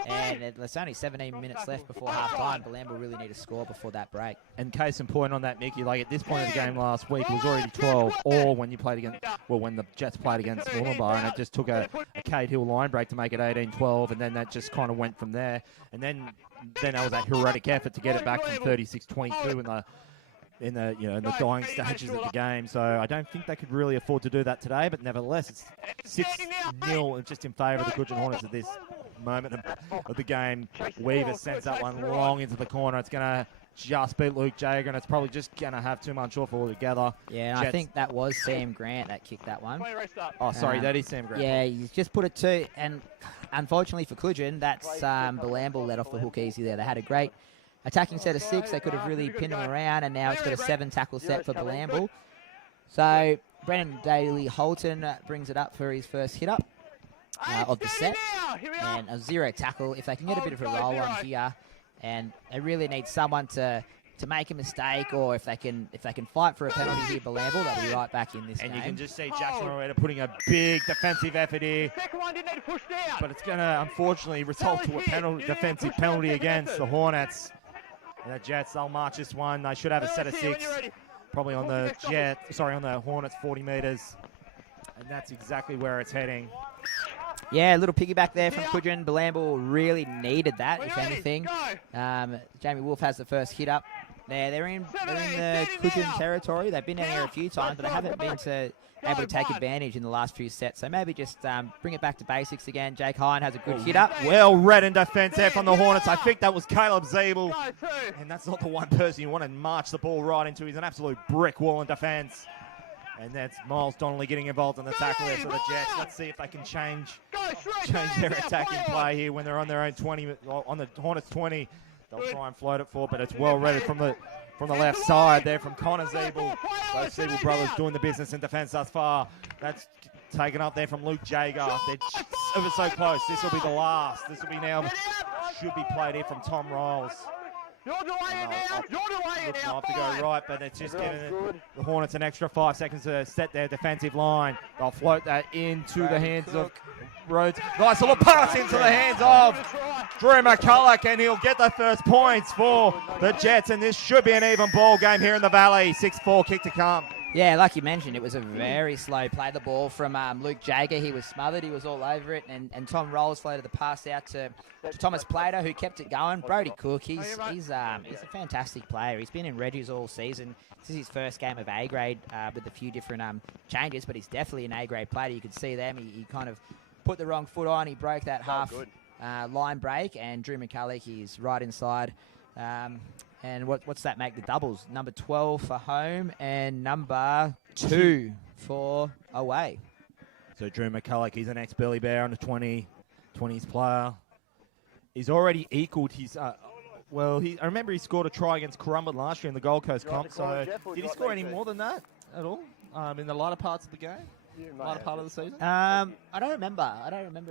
and there's only 17 minutes left before half-time. Bilambil really need to score before that break. And case in point on that, Mickey, like at this point of the game last week, it was already 12, or when you played against, well, when the Jets played against Mooloolaba, and it just took a Cade Hill line break to make it 18-12, and then that just kind of went from there. And then that was that heroic effort to get it back from 36-22 in the dying stages of the game. So I don't think they could really afford to do that today, but nevertheless, it's 6-0 just in favour of the Cudgen Hornets at this moment of the game. Weaver sends that one long into the corner. It's going to just beat Luke Jager, and it's probably just going to have too much off altogether. Yeah, I think that was Sam Grant that kicked that one. Oh, sorry, that is Sam Grant. Yeah, he's just put it to, and unfortunately for Cudgen, that's Bilambil let off the hook easy there. They had a great attacking set of 6. They could have really pinned him around, and now it's got a 7-tackle set for Bilambil. So Brennan Daly-Holton brings it up for his first hit up of the set, and a 0 tackle. If they can get a bit of a roll on here, and they really need someone to make a mistake, or if they can fight for a penalty here, Bilambil, they'll be right back in this game. And you can just see Jackson Moreta putting a big defensive effort here, but it's going to unfortunately result to a defensive penalty against the Hornets. And the Jets, they'll march this one. They should have a set of 6, probably on the on the Hornets 40 metres. And that's exactly where it's heading. Yeah, a little piggyback there from Cudgen. Bilambil really needed that, if anything. Jamie Wolf has the first hit up. They're in the Cudgen territory. They've been down here a few times, but they haven't been able to take advantage in the last few sets. So maybe just bring it back to basics again. Jake Hine has a good hit up. Well read in defence there from the Hornets. I think that was Caleb Zeeble. And that's not the one person you want to march the ball right into. He's an absolute brick wall in defence. And that's Miles Donnelly getting involved in the tackle there for the Jets. Let's see if they can change their attacking play here when they're on their own 20, on the Hornets 20. They'll try and float it forward, but it's well read from the left side there from Connor Zeeble. Both Zeeble brothers doing the business in defence thus far. That's taken up there from Luke Jager. They're ever so close. This will be the last. This will be now, should be played here from Tom Rolls. You're delaying now. Looking off to go right, but it's just giving the Hornets an extra 5 seconds to set their defensive line. They'll float that into the hands of Rhodes. Nice little pass into the hands of Drew McCulloch, and he'll get the first points for the Jets, and this should be an even ball game here in the Valley. 6-4 kick to come. Yeah, like you mentioned, it was a very slow play. The ball from Luke Jager. He was smothered. He was all over it. And Tom Rolls floated the pass out to Thomas Plato, who kept it going. Brody Cook, he's a fantastic player. He's been in Reggie's all season. This is his first game of A-grade with a few different changes, but he's definitely an A-grade player. You could see them. He kind of put the wrong foot on. He broke that half line break, and Drew McCulloch, he's right inside. And what's that make the doubles? Number 12 for home and number 2 for away. So Drew McCulloch, he's an ex-Billy Bear on the 20s player. He's already equaled his... I remember he scored a try against Currumbin last year in the Gold Coast comp. So did he score any more than that at all in the latter parts of the game? Latter part of the season? I don't remember.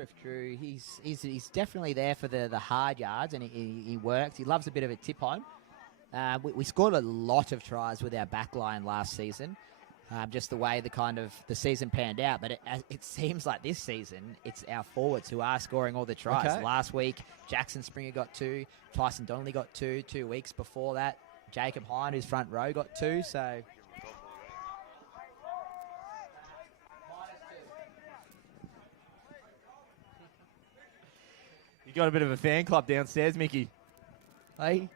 If Drew... He's definitely there for the hard yards, and he works. He loves a bit of a tip on. We scored a lot of tries with our back line last season, just the way the season panned out. But it seems like this season, it's our forwards who are scoring all the tries. Okay. Last week, Jackson Springer got 2, Tyson Donnelly got 2, 2 weeks before that. Jacob Hine, who's front row, got 2. So You got a bit of a fan club downstairs, Mickey. Hey.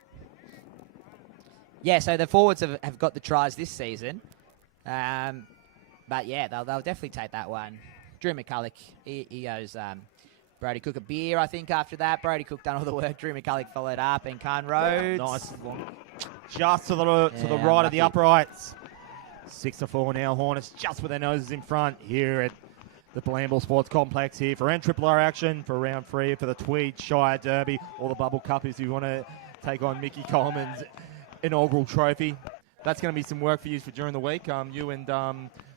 Yeah, so the forwards have got the tries this season. But yeah, they'll definitely take that one. Drew McCulloch, he owes Brody Cook a beer, I think, after that. Brody Cook done all the work. Drew McCulloch followed up, and Khan Rhodes. Nice. Just to the right of the uprights. 6-4 now, Hornets just with their noses in front here at the Bilambil Sports Complex here for NRRR action for round 3 for the Tweed Shire Derby or the Bubble Cup if you want to take on Mickey Coleman's inaugural trophy. That's going to be some work for you for during the week. You and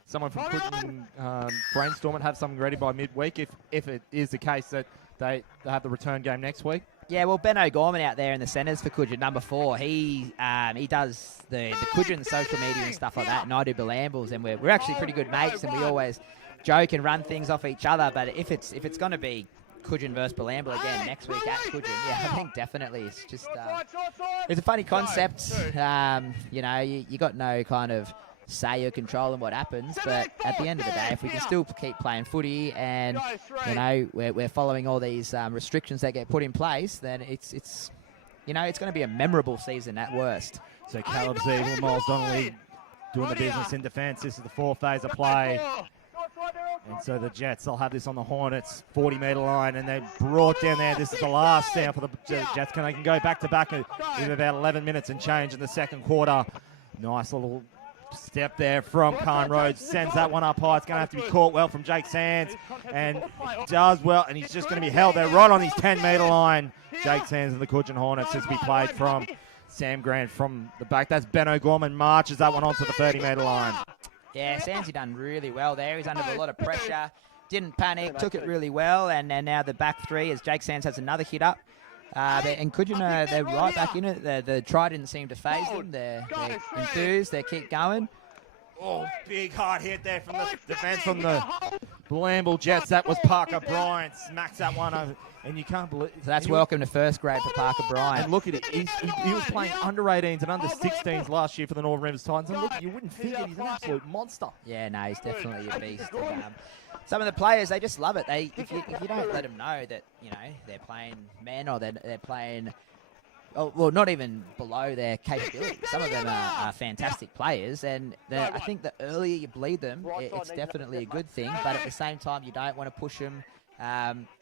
someone from Cudgen brainstorm and have something ready by midweek if it is the case that they have the return game next week. Yeah, well, Ben O'Gorman out there in the centres for Cudgen, number 4. He does the Cudgen social media and stuff like that, and I do Bilambil's, and we're actually pretty good mates, and we always joke and run things off each other. But if it's going to be Cudgen versus Bilambil again next week at Cudgen, yeah, I think definitely it's just it's a funny concept. You know, you got no kind of say or control in what happens, but at the end of the day, if we can still keep playing footy and you know we're following all these restrictions that get put in place, then it's you know it's going to be a memorable season at worst. So Caleb Zeeble, Miles Donnelly doing the business in defence. This is the 4th phase of play. And so the Jets, they'll have this on the Hornets 40-metre line, and they brought down there. This is the last down for the Jets. They can go back-to-back in about 11 minutes and change in the second quarter. Nice little step there from Khan Rhodes. Sends that one up high. It's going to have to be caught well from Jake Sands, and does well. And he's just going to be held there right on his 10-metre line. Jake Sands and the Cudgen Hornets as we played from Sam Grant from the back. That's Ben O'Gorman marches that one onto the 30-metre line. Yeah, Sandsy done really well there. He's under a lot of pressure. Didn't panic, took it really well, and now the back 3 as Jake Sands has another hit up. And Cudgen, they're right back in it. The try didn't seem to phase them. They're enthused. They keep going. Oh, big hard hit there from the defence from the Bilambil Jets. That was Parker Bryant. Smacks that one over. And you can't believe... So that's welcome to first grade for Parker Bryant. And look at it. He was playing under 18s and under 16s last year for the Northern Rivers Titans. And look, you wouldn't think it. He's an absolute monster. Yeah, no, he's definitely a beast. Some of the players, they just love it. If you don't let them know that, you know, they're playing men or they're playing... Oh, well, not even below their capability. Some of them are fantastic players, and I think the earlier you bleed them, it's definitely a good thing. But at the same time, you don't want to push them...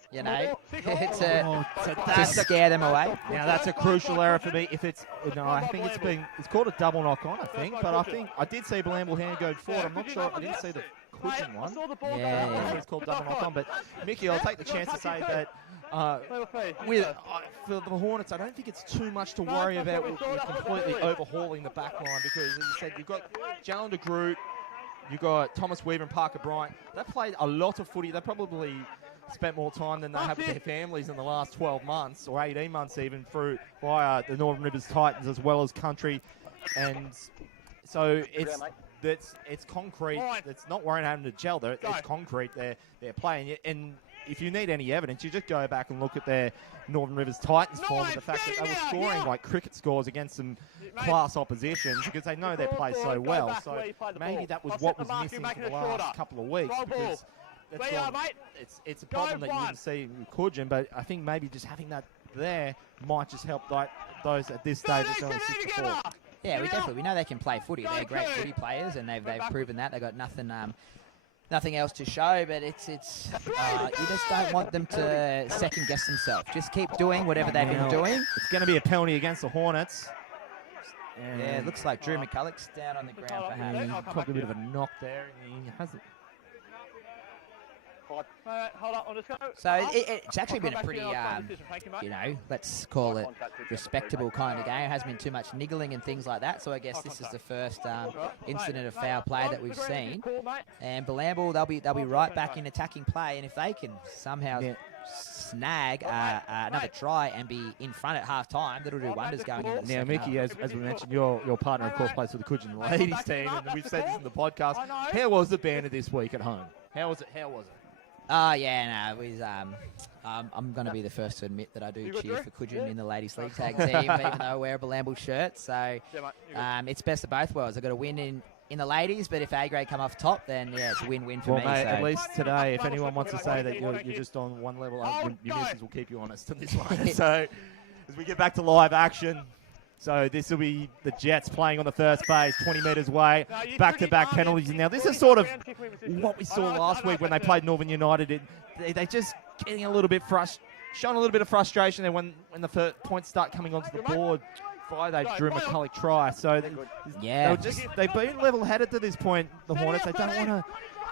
you know, to scare them away. Now that's a crucial error for me. If it's, I think it's called a double knock on, I think. But I did see Bilambil hand go forward. I'm not sure. I didn't see the Cudgen one. Yeah. It's called double knock on. But Mickey, I'll take the chance to say that for the Hornets, I don't think it's too much to worry about with completely overhauling the back line because, as you said, you've got Jalen de Groot, you've got Thomas Weaver and Parker Bryant. They've played a lot of footy. They probably spent more time than they have with their families in the last 12 months or 18 months even via the Northern Rivers Titans as well as country. And so it's concrete. It's not worrying having to gel. It's concrete. They're playing. And if you need any evidence, you just go back and look at their Northern Rivers Titans form and the fact that they were scoring like cricket scores against some class opposition because they know they play so well. So maybe that was what was missing for the last couple of weeks because it's a problem that you wouldn't see with Cudgen, but I think maybe just having that there might just help those at this stage. It's only 6-4. Yeah, we know they can play footy. They're great footy players, and they've proven that. They've got nothing else to show, but it's you just don't want them to second guess themselves. Just keep doing whatever they've been doing. It's going to be a penalty against the Hornets. And yeah, it looks like Drew McCulloch's down on the ground for having probably a bit of a knock there, and he has it. So it's actually been a pretty, let's call it respectable kind of game. It hasn't been too much niggling and things like that. So I guess this is the first incident of foul play that we've seen. And Bilambil, they'll be right back in attacking play. And if they can somehow snag another try and be in front at half time, that'll do wonders going into the second Mickey, half. as we mentioned, your partner, of course, plays for the Cudgen ladies team. And we've said this in the podcast. How was the banner this week at home? How was it? Yeah, no, it was, I'm going to be the first to admit that I do cheer for Cudgen in the Ladies League Tag team, even though I wear a Bilambil shirt. So it's best of both worlds. I've got to win in the ladies, but if A grade come off top, then yeah, it's a win-win for Well, me. mate, So. at least today, if anyone wants to say that you're just on one level, your missus will keep you honest on this one. So, as we get back to live action, so this will be the Jets playing on the first phase, 20 metres away, back-to-back penalties. Now, this is sort of what we saw last week when they played Northern United. They just getting a little bit showing a little bit of frustration there when the points start coming onto the board. Friday, Drew McCulloch try. So they've been level-headed to this point, the Hornets. They don't want to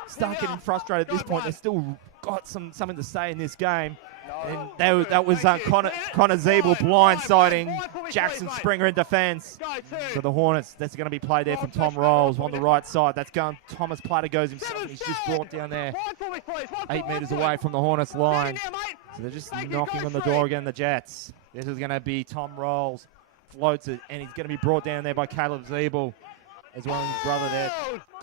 start getting frustrated at this point. They still got something to say in this game. And that was Connor Zeeble blindsiding Jackson Springer in defence. So the Hornets, that's going to be played there from Tom Rolls on the right side. That's going, Thomas Platter goes himself, and he's just brought down there 8 metres away from the Hornets line. So they're just knocking on the door again, the Jets. This is going to be Tom Rolls. Floats it, and he's going to be brought down there by Caleb Zeeble, as well as his brother there,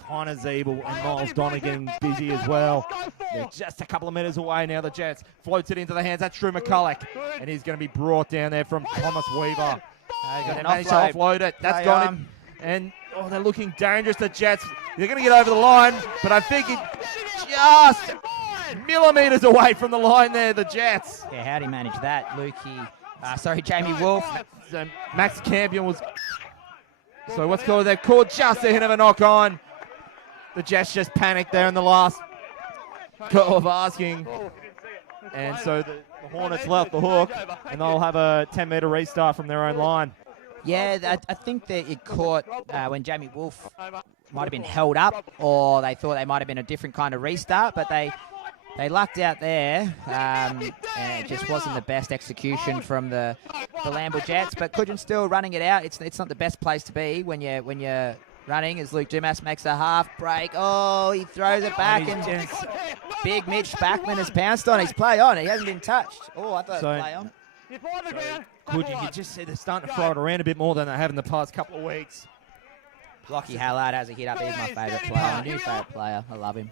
Connor Zeeble, and Miles Donner getting busy as well. They're just a couple of metres away now, the Jets. Floats it into the hands, that's Drew McCulloch, and he's going to be brought down there from Thomas Weaver. They managed to offload it, that's gone in, and they're looking dangerous, the Jets. They're going to get over the line, but I think it just millimetres away from the line there, the Jets. Yeah, how'd he manage that? Jamie Wolf. Max Campion was... So what's called? They've called just a hint of a knock on. The Jets just panicked there in the last call of asking. And so the Hornets left the hook, and they'll have a 10-metre restart from their own line. Yeah, I think that it caught when Jamie Wolf might have been held up, or they thought they might have been a different kind of restart, but they lucked out there, and it just wasn't the best execution from the Bilambil Jets. But Cudgen still running it out. It's not the best place to be when you're running, as Luke Dumas makes a half break. Oh, he throws it back, and big Mitch Backman has pounced on his play on. He hasn't been touched. Oh, I thought it was play on. Cudgen, you just see they're starting to throw it around a bit more than they have in the past couple of weeks. Lockie Hallard has a hit up. He's my favourite player, my new favourite player. I love him.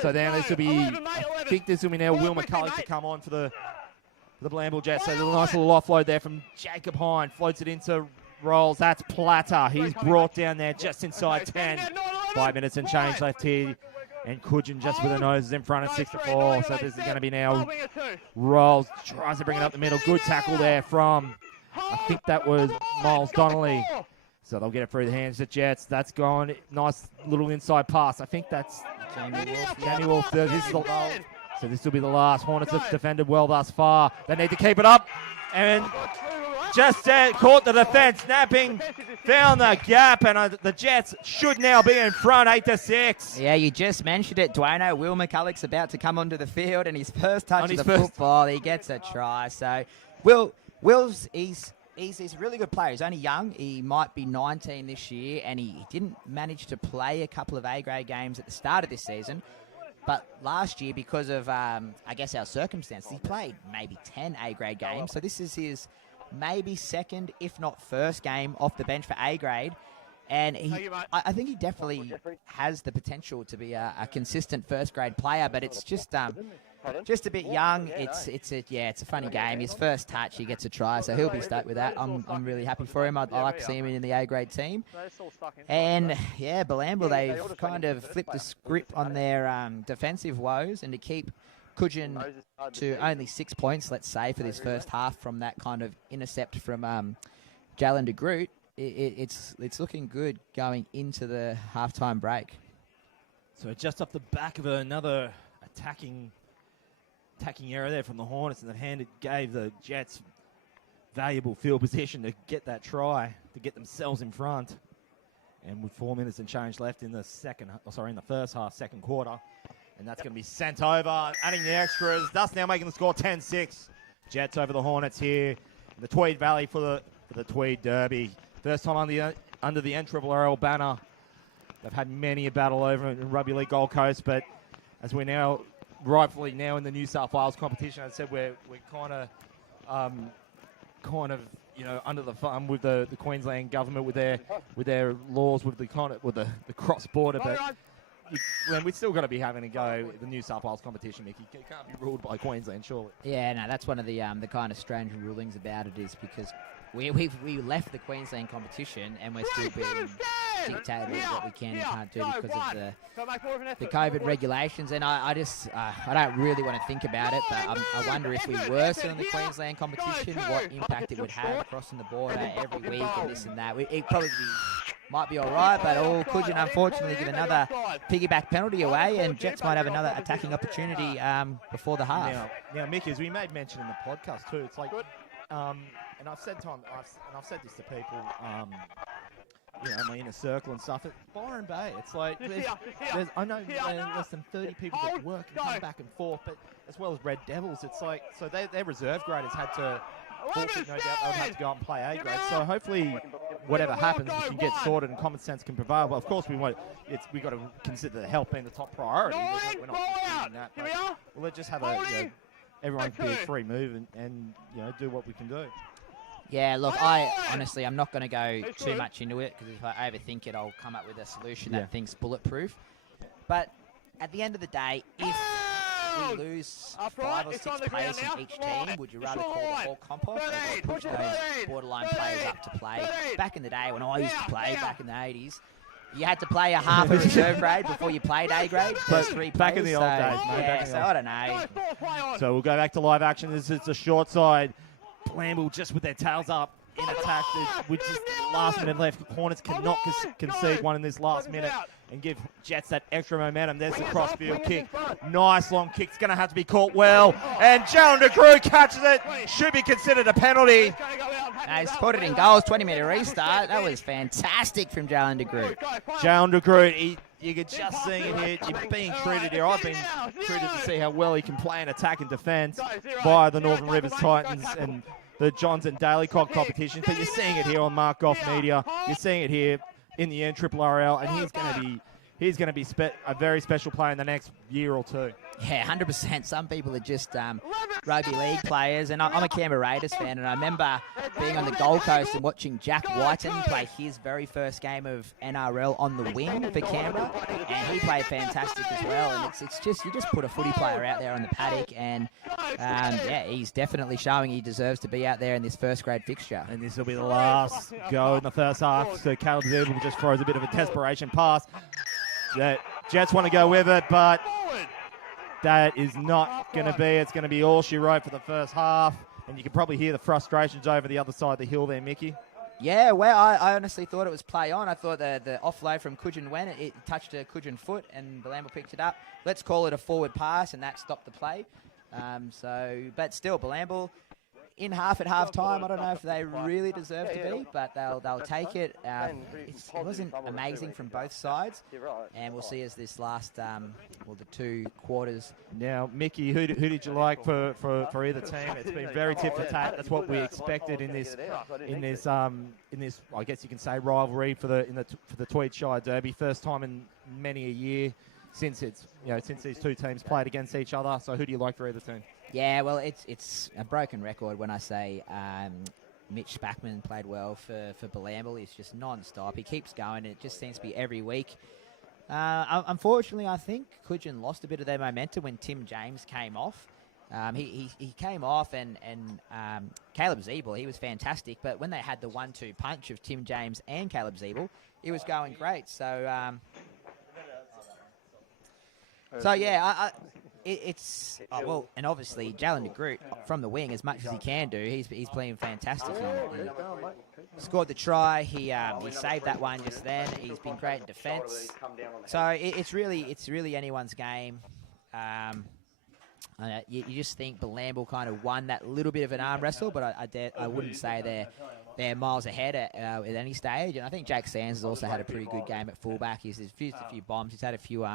So now this will be, I think this will be now Will McCulloch to come on for the Bilambil Jets. So a nice little offload there from Jacob Hine. Floats it into Rolls. That's Platter. He's brought down there just inside 10. 5 minutes and change left here. And Cudgen just with the noses in front at 6-4. So this is going to be now Rolls. Tries to bring it up the middle. Good tackle there from, I think that was Miles Donnelly. So they'll get it through the hands of the Jets. That's gone. Nice little inside pass. I think that's Jamie Wolf. This is the last. So this will be the last. Hornets have defended well thus far. They need to keep it up. And just caught the defense. Snapping. Found the gap. And the Jets should now be in front 8-6. Yeah, you just mentioned it, Dwayno. Will McCulloch's about to come onto the field. And his first touch of the football, he gets a try. So Will's... He's a really good player. He's only young. He might be 19 this year, and he didn't manage to play a couple of A-grade games at the start of this season. But last year, because of, I guess, our circumstances, he played maybe 10 A-grade games. So this is his maybe second, if not first game off the bench for A-grade. And I think he definitely has the potential to be a consistent first-grade player, but it's just a bit young. It's a funny game. His first touch, he gets a try, so he'll be stuck with that. I'm really happy for him. I'd like to see him in the A-grade team. And yeah, Bilambil, they've kind of flipped the script on their defensive woes, and to keep Cudgen to only 6 points, let's say, for this first half from that kind of intercept from Jalen de Groot, it's looking good going into the halftime break. So just off the back of another attacking error there from the Hornets, and the gave the Jets valuable field position to get that try, to get themselves in front. And with 4 minutes and change left in the first half, second quarter, and that's going to be sent over, adding the extras. Thus now making the score 10-6. Jets over the Hornets here in the Tweed Valley for the Tweed Derby. First time under the Nrrrl banner. They've had many a battle over in Rugby League Gold Coast, but as we're now rightfully now in the New South Wales competition, as I said, we're kind of under the thumb with the Queensland government with their laws with the cross border, but we've still got to be having a go at the New South Wales competition, Mickey. It can't be ruled by Queensland, surely. Yeah, no, that's one of the kind of strange rulings about it, is because we left the Queensland competition and we're still being dictated what we can and can't do because of the COVID regulations. And I just I don't really want to think about it, but I wonder if we were still in the Queensland competition, what impact it would have crossing the border every week and this and that. It probably might be all right, but Cudgen unfortunately give another piggyback penalty away, and Jets might have another attacking opportunity before the half. Now, Mick, as we made mention in the podcast too, it's like, and I've said this to people, in my inner circle and stuff. At Byron Bay, it's like I know less than 30 people that work and come back and forth, but as well as Red Devils, it's like their reserve graders had to. Forfeit, no doubt they'll have to go out and play A grade. So hopefully, whatever happens, we can get sorted and common sense can prevail. But of course, we've got to consider the health being the top priority. We're not doing that. But let's just have everyone can be a free move and do what we can do. Yeah, look, I'm not going to go too much into it because if I overthink it, I'll come up with a solution that thinks bulletproof. But at the end of the day, if we lose 5 or 6 players from each team, would you rather call the whole comp off or push those borderline players up to play? Back in the day when I used to play, back in the 80s, you had to play a half of reserve grade before you played A grade. Back in the old days, mate. Yeah, I don't know. So we'll go back to live action. This is the short side. Bilambil just with their tails up in attack. With just last minute left, Hornets cannot concede one in this last minute and give Jets that extra momentum. There's the crossfield kick. Nice long kick. It's going to have to be caught well. And Cudgen Nrrrl catches it. Should be considered a penalty. He's put it in goals. 20-minute restart. That was fantastic from Cudgen Nrrrl. Cudgen Nrrrl, you can just see it here. You're being treated here. I've been treated to see how well he can play in attack and defence by the Northern Rivers Titans and the Johns and Daily Cock competitions. But you're seeing it here on Mark Goff Media. You're seeing it here in the Nrrrl, and he's going to be a very special player in the next year or two. Yeah, 100%. Some people are just rugby league players, and I'm a Canberra Raiders fan, and I remember being on the Gold Coast and watching Jack Whiten play his very first game of NRL on the wing for Canberra, and he played fantastic as well. And it's just, you just put a footy player out there on the paddock, and he's definitely showing he deserves to be out there in this first grade fixture. And this will be the last go in the first half. So Caleb Zebul just throws a bit of a desperation pass. The Jets want to go with it, but that is not going to be. It's going to be all she wrote for the first half. And you can probably hear the frustrations over the other side of the hill there, Mickey. Yeah, well, I honestly thought it was play on. I thought the offload from Cudgen went. It touched a Cudgen foot, and Bilambil picked it up. Let's call it a forward pass, and that stopped the play. But still, Bilambil in half at half time. I don't know if they really deserve to be, but they'll take it. It wasn't amazing from both sides, and we'll see as this last the 2 quarters. Now, Mickey, who did you like for either team? It's been very tit for tat. That's what we expected in this I guess you can say rivalry for the Tweed Shire Derby. First time in many a year since these two teams played against each other. So who do you like for either team? Yeah, well, it's a broken record when I say Mitch Spackman played well for Bilambil. He's just non-stop. He keeps going. It just seems to be every week. Unfortunately, I think Cudgen lost a bit of their momentum when Tim James came off. He came off and Caleb Zebul, he was fantastic. But when they had the 1-2 punch of Tim James and Caleb Zebul, it was going great. So yeah, and obviously Cudgen Nrrrl from the wing, as much as he can do, he's playing fantastic. He scored the try. He saved that one just then. He's been great in defence. So it's really anyone's game. You just think Bilambil kind of won that little bit of an arm wrestle, but I wouldn't say they're miles ahead at any stage. And I think Jake Sands has also had a pretty good game at fullback. He's fused a few bombs. He's had a few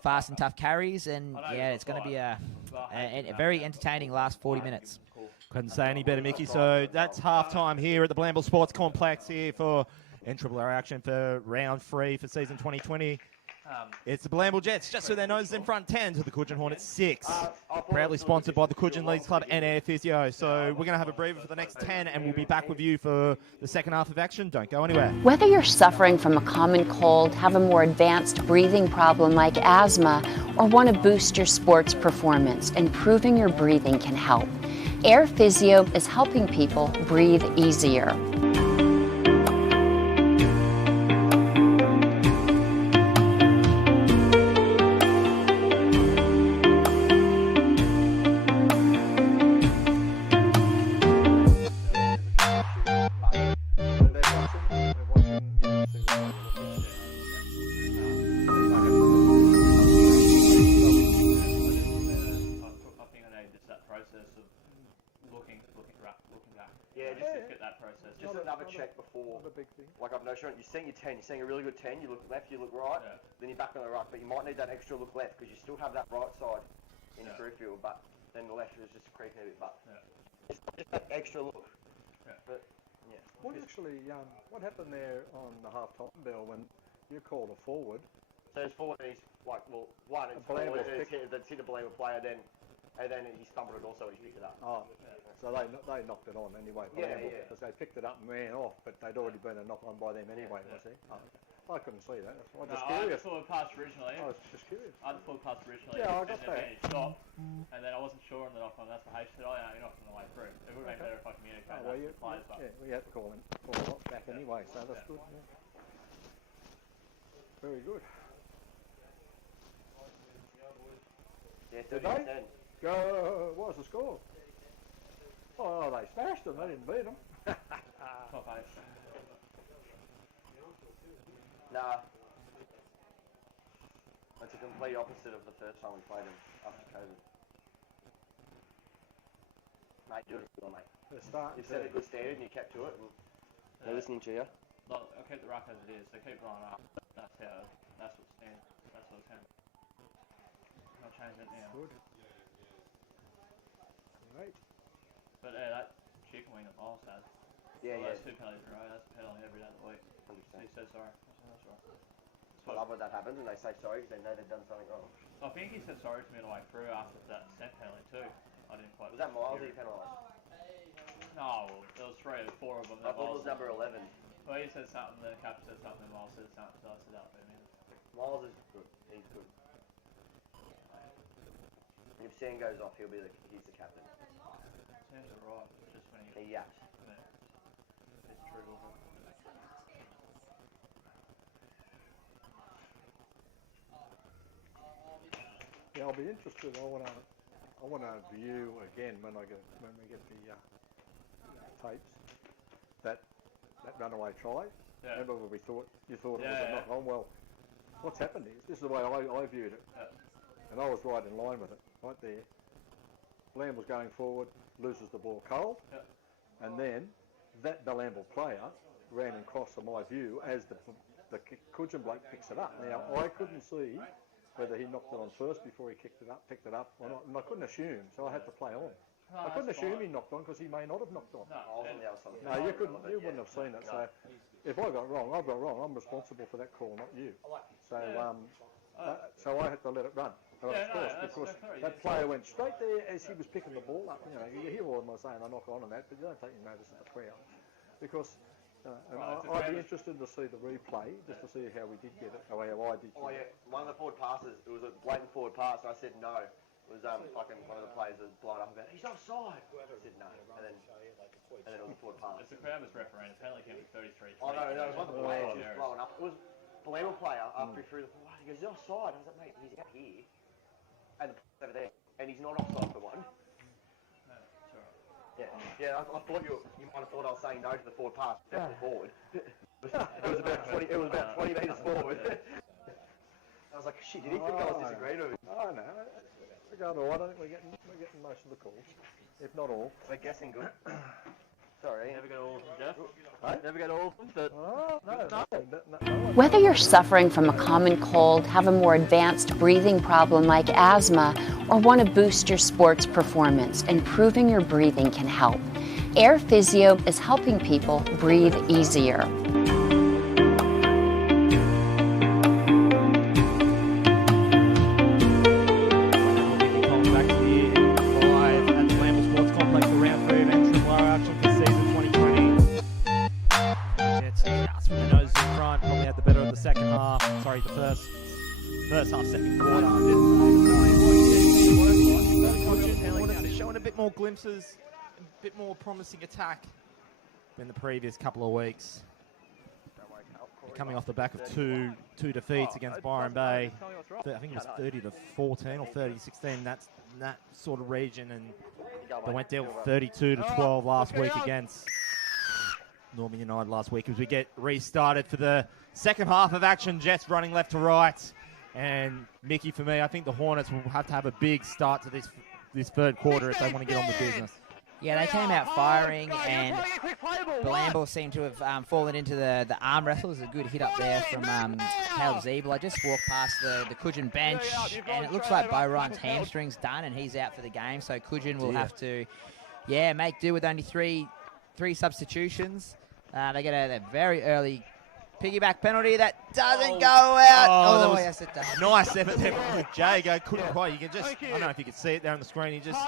fast and tough carries, and yeah, it's going to be a very entertaining last 40 minutes. Couldn't say any better, Mickey. So that's halftime here at the Bilambil Sports Complex here for Nrrrl action for round 3 for season 2020. It's the Bilambil Jets just with their noses in front 10 to the Cudgen Hornets 6. Proudly sponsored by the Cudgen Leagues Club and Air Physio. So we're going to have a breather for the next 10 and we'll be back with you for the second half of action. Don't go anywhere. Whether you're suffering from a common cold, have a more advanced breathing problem like asthma, or want to boost your sports performance, improving your breathing can help. Air Physio is helping people breathe easier. before. Not a big thing. Like I've noticed, you're seeing your 10, you're seeing a really good 10, you look left, you look right, then you're back on the right, but you might need that extra look left because you still have that right side in your peripheral, but then the left is just creeping a bit, but it's just that extra look. But, yeah. What happened there on the half-time bell when you called a forward? So his forward, he's like, well, one, it's forward, it's hit the Bilambil player, and then he stumbled it also, he picked it up. Oh, so they knocked it on anyway. Because they picked it up and ran off, but they'd already been a knock on by them anyway, was he? Oh, I couldn't see that. That's why I'm just I had curious. the forward pass originally. I was just curious. I had the forward pass originally. Yeah, I got and that. then he stopped, and then I wasn't sure on the knock on. That's what H said. Oh, yeah, you're knocking the way through. It would have been better if I communicated that to the players, but we had to call it back anyway, so that's good. Yeah. Very good. Yeah, Did 30-10. Go. What was the score? Oh, they smashed them. They didn't beat them. top 8. Nah. It's a complete opposite of the first time we played them after COVID. Mate, do it well, mate. You set a good standard and you kept to it, and they're listening to you. Look, I'll keep the ruck as it is. They keep going up. That's what's standing. That's what's happening. I'll change it now. Good. Great. But that chicken wing that Miles had. Yeah, Those 2 penalties in a row. That's a penalty every day of the week. 100%. He said sorry. That's right. I love when that happens and they say sorry because they know they've done something wrong. I think he said sorry to me on the way through after that set penalty too. I didn't quite. Was that Miles that he penalised? No, there was 3 or 4 of them. I thought it was number 11. Well, he said something, the captain said something, and Miles said something, so I said that for him. Miles is good. He's good. If Sam goes off, he's the captain. Sam's alright, just when he yaps. It's true. Yeah, I'll be interested. I want to view again when we get the tapes that runaway try. Yeah. Remember when you thought it was a knock on? Well, what's happened is this is the way I viewed it, and I was right in line with it, right there. Lamb was going forward, loses the ball cold, and then that Bilambil player ran and crossed to my view as the Cudgen bloke picks it up. Now I couldn't see whether he knocked it on first before he picked it up or not, and I couldn't assume, so I had to play on. No, I couldn't assume he knocked on because he may not have knocked on. I was on the other side. No, you wouldn't have seen it. So if I got wrong, I've got wrong. I'm responsible for that call, not you. So so I had to let it run. Of course, because that player went straight there as he was picking the ball up. You know, you hear all of them saying I knock on and that, but you don't take any notice of the crowd because. I'd be interested to see the replay, just to see how we did get it, how I did get it. Oh yeah, one of the forward passes, it was a blatant forward pass, and I said no. It was fucking one of the players that was blown up about, he's offside. I said no, and then it was a forward pass. It's the crowd was refereeing, the penalty came with 33. Oh no, it was one of the players just blowing up. It was Bilambil player after he threw the ball. He goes, he's offside. I was like, mate, he's out here, and the player's over there, and he's not offside for one. Yeah, I thought you might have thought I was saying no to the forward pass, definitely forward. It was about 20 metres forward. I was like, shit, did he think I was disagreeing with him? Oh no, we're going all right. I think we're getting most of the calls, if not all. We're guessing good. Sorry. Never get all of them, Jeff. Never get all of them, but... Oh, no. Whether you're suffering from a common cold, have a more advanced breathing problem like asthma, or want to boost your sports performance, improving your breathing can help. Air Physio is helping people breathe easier. First half, second quarter. Showing a bit more glimpses, a bit more promising attack than the previous couple of weeks. Coming off the back of two defeats against Byron Bay. I think it was 30-14 or 30-16, that sort of region, and they went down 32-12 last week against Norman United last week as we get restarted for the second half of action. Jets running left to right. And Mickey, for me, I think the Hornets will have to have a big start to this third quarter if they want to get on with business. Yeah, they came out firing, and Bilambil seemed to have fallen into the arm wrestle. It was a good hit up there from Caleb Zeeble. I just walked past the Cudgen bench, and it looks like Bo Ryan's hamstring's done, and he's out for the game. So Cudgen will have to, make do with only three substitutions. They get a very early piggyback penalty that doesn't go out. Yes, it does. Nice effort there from Luke Jago. Couldn't quite. You can just, I don't know if you could see it there on the screen. He just,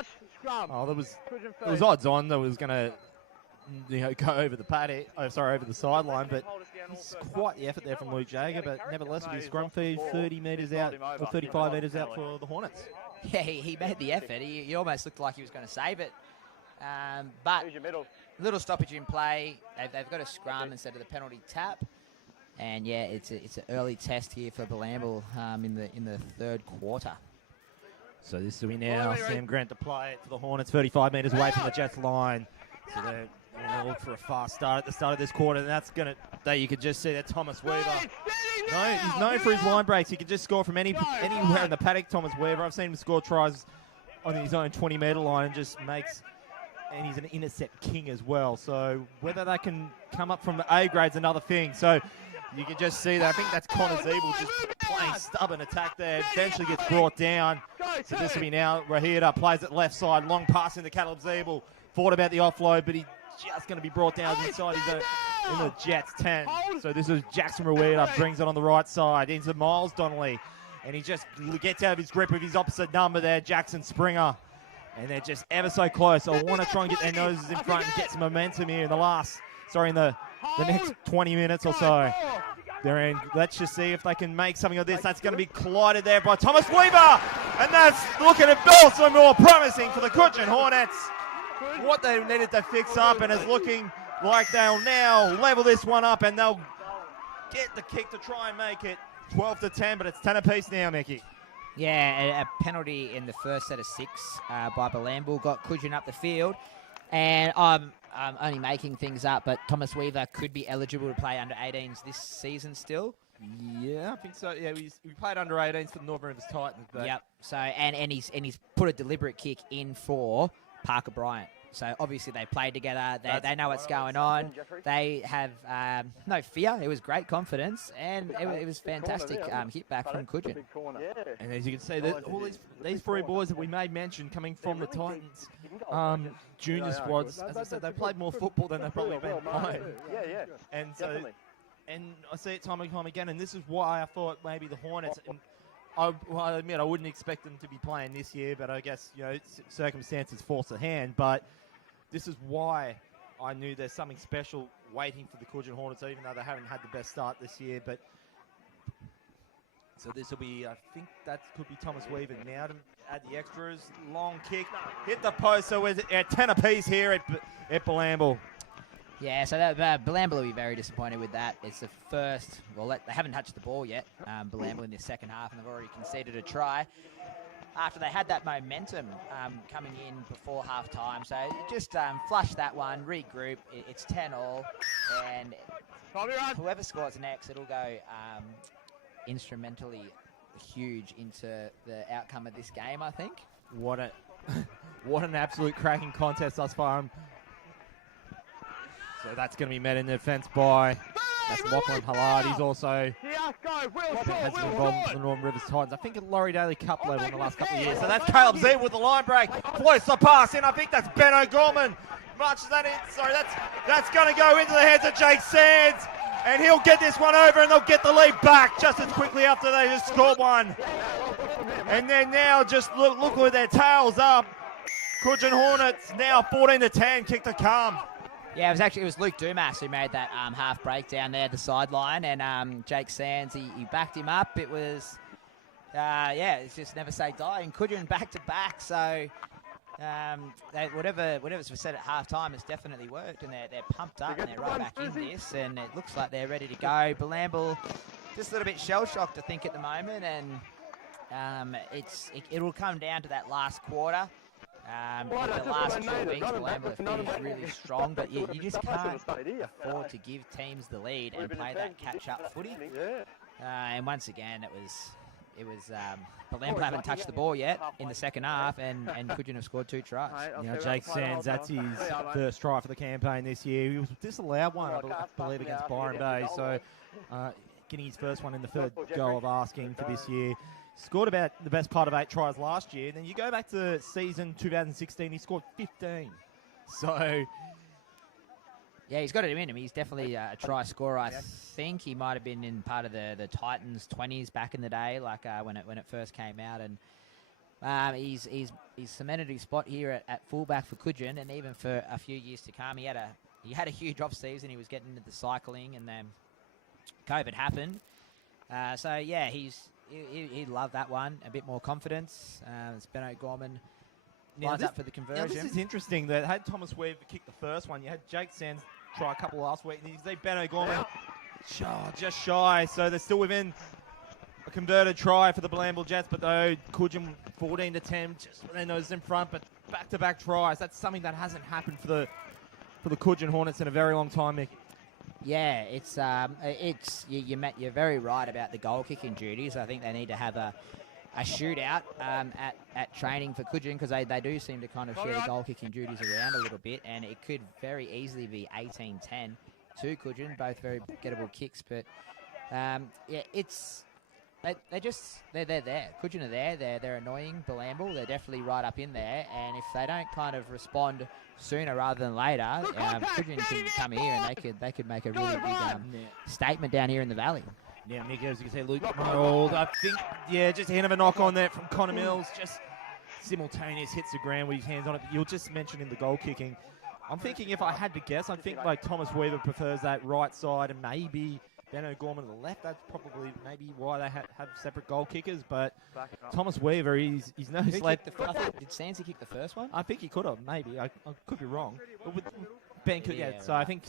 there was odds on that it was going to, go over the paddock. Over the sideline. But it's quite the effort there from Luke Jago. But nevertheless, with his scrum feed 30 metres out or 35 metres out for the Hornets. Yeah, he made the effort. He almost looked like he was going to save it. But little stoppage in play. They've got a scrum instead of the penalty tap. And yeah, it's an early test here for Bilambil in the third quarter. So this will be now Sam Grant to play it for the Hornets, 35 metres away from the Jets line. So they're going to look for a fast start at the start of this quarter, and that's going to, there you can just see that Thomas Weaver. No, he's known for his line breaks. He can just score from anywhere in the paddock, Thomas Weaver. I've seen him score tries on his own 20-metre line and just makes, and he's an intercept king as well. So whether they can come up from the A grade's another thing. So you can just see that. I think that's Connor Zeeble just playing stubborn attack there. Eventually gets brought down. So this will be now Rahida plays it left side. Long pass into Caleb Zeeble. Thought about the offload, but he's just going to be brought down inside in the Jets 10. So this is Jackson Rahida brings it on the right side into Miles Donnelly. And he just gets out of his grip with his opposite number there, Jackson Springer. And they're just ever so close. I want to try and get their noses in front and get some momentum here in the next 20 minutes or so. They're in. Let's just see if they can make something of this. That's going to be collided there by Thomas Weaver. And that's looking at also more promising for the Cudgen Hornets. What they needed to fix up, and it's looking like they'll now level this one up, and they'll get the kick to try and make it 12-10, but it's 10 apiece now, Mickey. Yeah, a penalty in the first set of 6 by Bilambil got Cudgen up the field. And I'm only making things up, but Thomas Weaver could be eligible to play under 18s this season still. Yeah, I think so. Yeah, we played under 18s for the Northern Rivers Titans. But yep. So and he's put a deliberate kick in for Parker Bryant. So obviously they played together. They know what's going on. They have no fear. It was great confidence, and it was fantastic hit back from Cudgen. And as you can see, that all these 3 boys that we made mention coming from the Titans junior squads, as I said, they played more football than they've probably been playing. Yeah. And so, and I see it time and time again, and this is why I thought maybe the Hornets. I admit I wouldn't expect them to be playing this year, but I guess circumstances force the hand. But this is why I knew there's something special waiting for the Cudgen Hornets, even though they haven't had the best start this year. But so this will be, I think that could be Thomas Weaver now to add the extras. Long kick, hit the post. So we're at 10 apiece here at Bilambil. Yeah, so Bilambil will be very disappointed with that. It's the first, they haven't touched the ball yet, Bilambil in the second half, and they've already conceded a try after they had that momentum coming in before half-time. So just flush that one, regroup. It's 10-all, and whoever scores next, it'll go instrumentally huge into the outcome of this game, I think. What an absolute cracking contest thus far. So that's going to be met in defence by Lachlan Hallard. He's also has been involved with the Northern Rivers Titans. I think at Laurie Daly Cup level in the last couple of years. So that's Caleb Zeeble with the line break. Floats the pass in. I think that's Ben O'Gorman. Much that in. Sorry, that's going to go into the hands of Jake Sands. And he'll get this one over, and they'll get the lead back just as quickly after they just scored one. And then now just look with their tails up. Cudgen Hornets now 14-10, kick to come. Yeah, it was Luke Dumas who made that half break down there, the sideline, and Jake Sands, he backed him up. It was, it's just never say die. And Cudgen back to back, so whatever's said at half time has definitely worked, and they're pumped up and they're right back in this, and it looks like they're ready to go. Bilambil just a little bit shell shocked, I think, at the moment, and it'll come down to that last quarter. In the last 2 weeks, Bilambil have finished really strong, but you just can't afford to give teams the lead and play that catch-up footy. And once again, it was it was Bilambil haven't touched the ball yet in the second half, and Cudgen have scored 2 tries. You know, Jake Sands, that's his first try for the campaign this year. He was disallowed one, I believe, against Byron Bay. So getting his first one in the third goal of asking for this year. Scored about the best part of 8 tries last year. Then you go back to season 2016, he scored 15. So... yeah, he's got it in him. He's definitely a try scorer. I think he might have been in part of the Titans 20s back in the day, like when it first came out. And he's cemented his spot here at fullback for Cudgen, and even for a few years to come. He had a huge off season. He was getting into the cycling, and then COVID happened. So yeah, he loved that one. A bit more confidence. It's Benno Gorman lines up for the conversion. Now this is interesting. That had Thomas Weaver kick the first one. You had Jake Sands try a couple last week, and you see Benno Gorman just shy. So they're still within a converted try for the Bilambil Jets, but though Cudgen 14 to 10, just when they noticed in front, but back-to-back tries. That's something that hasn't happened for the Cudgen Hornets in a very long time, Mick. Yeah, you're very right about the goal kicking duties. I think they need to have a shootout at training for Cudgen, because they do seem to kind of share the goal kicking duties around a little bit, and it could very easily be 18-10 to Cudgen, both very gettable kicks. But yeah, they're there. Cudgen are there. They're annoying Bilambil. They're definitely right up in there, and if they don't kind of respond sooner rather than later, Cudgen can come here and they could make a really big statement down here in the valley. Yeah, Mick, as you can see, Luke Ronald, I think, just a hint of a knock on there from Connor Mills. Just simultaneous hits the ground with his hands on it. You're just mentioning the goal kicking. I'm thinking, if I had to guess, I think like Thomas Weaver prefers that right side, and maybe Benno Gorman to the left. That's probably maybe why they have separate goal kickers. But Thomas Weaver, he's no slouch. Did Sandsy kick the first one? I think he could have, maybe. I could be wrong. But with Ben could, so I think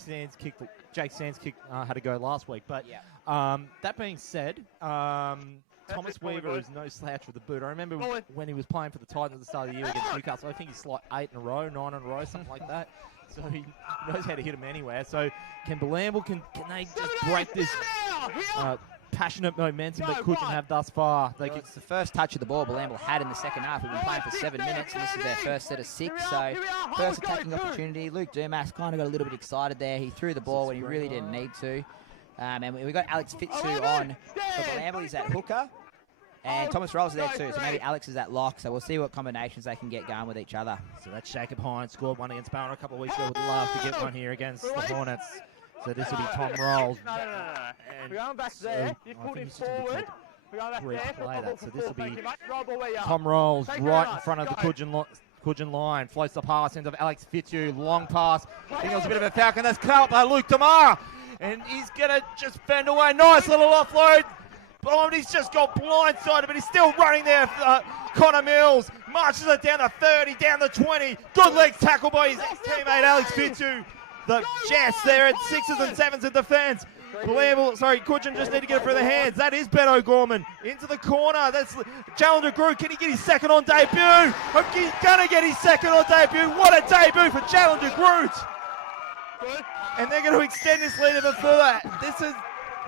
Jake Sands had to go last week. But that being said, Thomas Weaver is no slouch with the boot. I remember when he was playing for the Titans at the start of the year against Newcastle, I think he's like 8 in a row, 9 in a row, something like that. So he knows how to hit him anywhere. So can Bilambil, can they just break this passionate momentum that Cudgen have thus far? It's the first touch of the ball Bilambil had in the second half. We've been playing for 7 minutes, and this is their first set of 6. So first attacking opportunity. Luke Dumas kind of got a little bit excited there. He threw the ball when he really didn't need to. And we got Alex Fitzhugh on for Bilambil. He's at hooker. And Thomas Rolls is there too, so maybe Alex is at lock, so we'll see what combinations they can get going with each other. So that's Jacob Hines, scored one against Barron a couple of weeks ago. Would love to get one here against the Hornets. So this will be Tom Rolls. No. We're going back there. You pulled him forward. We're going back there. So this will be Tom Rolls right in front of the Cudgen line. Floats the pass into Alex Fitzhugh. Long pass. I think it was a bit of a falcon. That's cut by Luke Damara. And he's going to just fend away. Nice little offload. Oh, he's just got blindsided, but he's still running there. Connor Mills marches it down the 30, down the 20. Good leg tackle by his ex-teammate Alex Fitzhugh. The Jets there at 6s and 7s in defence. Cudgen just need to get it through the hands. That is Benno Gorman into the corner. That's Challenger Groot. Can he get his second on debut? He's going to get his second on debut. What a debut for Challenger Groot. And they're going to extend this lead even further.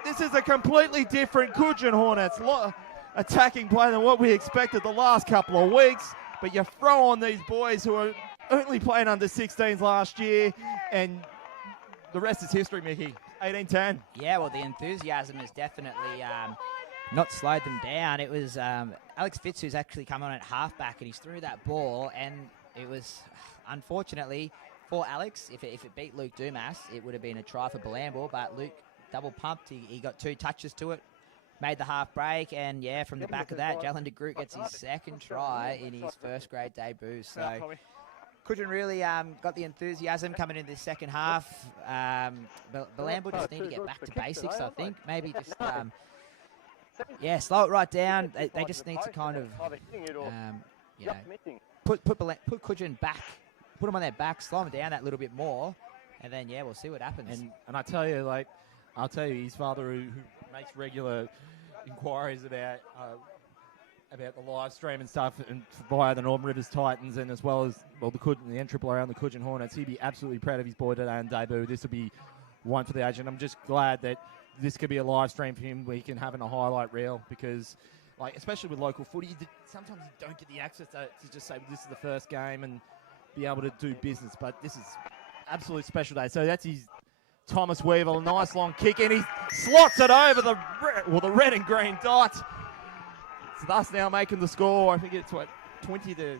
This is a completely different Cudgen Hornets attacking play than what we expected the last couple of weeks. But you throw on these boys who are only playing under 16s last year, and the rest is history, Mickey. 18-10. Yeah, well, the enthusiasm has definitely not slowed them down. It was Alex Fitz who's actually come on at halfback, and he's threw that ball, and it was, unfortunately, for Alex, if it beat Luke Dumas, it would have been a try for Bilambil, but Luke double pumped. He got 2 touches to it, made the half break, and yeah, from the back of that, Jalen de Groot gets his second try in his first grade debut. So Cudgen really got the enthusiasm coming into the second half. Bilambil just need to get back to basics, I think. Maybe just slow it right down. They just need to kind of put Cudgen back, put them on their back, slow them down that little bit more, and then we'll see what happens. And I tell you, his father who makes regular inquiries about the live stream and stuff, and via the Northern Rivers Titans, and as well as the NRRL and the Cudgen Hornets, he'd be absolutely proud of his boy today on debut. This will be one for the age, and I'm just glad that this could be a live stream for him where he can have in a highlight reel, because like especially with local footy, sometimes you don't get the access to just say this is the first game and be able to do business. But this is absolute special day. So that's his Thomas Weaver, a nice long kick, and he slots it over the red and green dot. So thus now making the score. I think it's what, 20 to 10.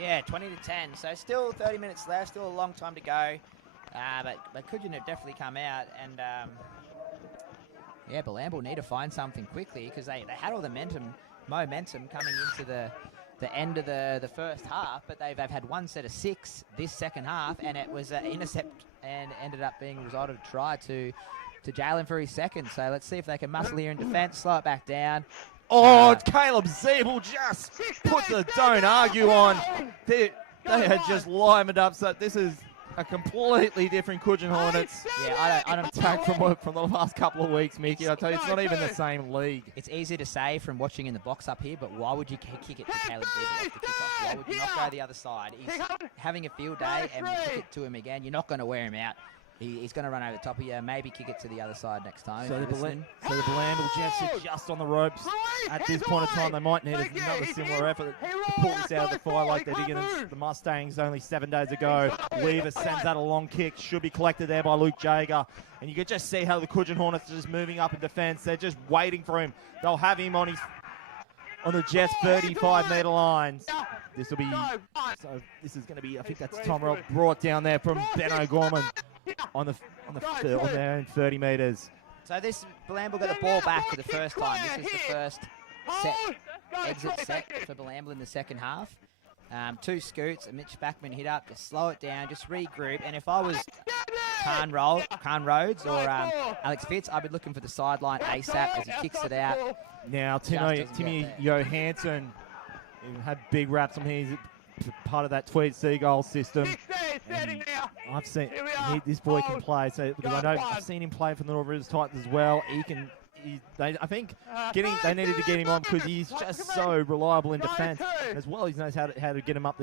Yeah, 20 to 10. So still 30 minutes left. Still a long time to go. But Cudgen have definitely come out, and yeah, Bilambil need to find something quickly because they had all the momentum coming into the end of the first half, but they've had one set of 6 this second half, and it was an intercept and ended up being a result of a try to Jalen for his second. So let's see if they can muscle here in defence, slow it back down. Oh, Caleb Zeeble just put the don't argue on. They had just livened up, so this is a completely different Cudgen Hornets. Yeah, I don't attack from the last couple of weeks, Mickey. I tell you, it's not even the same league. It's easy to say from watching in the box up here, but why would you kick it to Caleb Zeeble off the kickoff? Why would you not go the other side? He's having a field day, and you kick it to him again. You're not going to wear him out. He's going to run over the top of you. Maybe kick it to the other side next time. So the Bilambil Jets are just on the ropes. At this point in time, they might need another similar effort to pull this out of the fire like they did against the Mustangs only 7 days ago. Weaver sends out a long kick. Should be collected there by Luke Jager. And you can just see how the Cudgen Hornets are just moving up in defence. They're just waiting for him. They'll have him on the Jets' 35-metre line. This will be... So this is going to be... I think that's Tom Rell brought down there from Ben O'Gorman on their own 30 metres. So this Bilambil got the ball back for the first time. This was the first exit set for Bilambil in the second half. 2 scoots, a Mitch Backman hit up, just slow it down, just regroup. And if I was Khan Rhodes or Alex Fitz, I'd be looking for the sideline ASAP as he kicks it out. Now Timmy Johansson had big raps on him. He's part of that Tweed Seagull system. I've seen this boy can play. So because I know I've seen him play for the North Rivers Titans as well. I think they needed to get him on because he's just so reliable in defence. As well, he knows how to get him up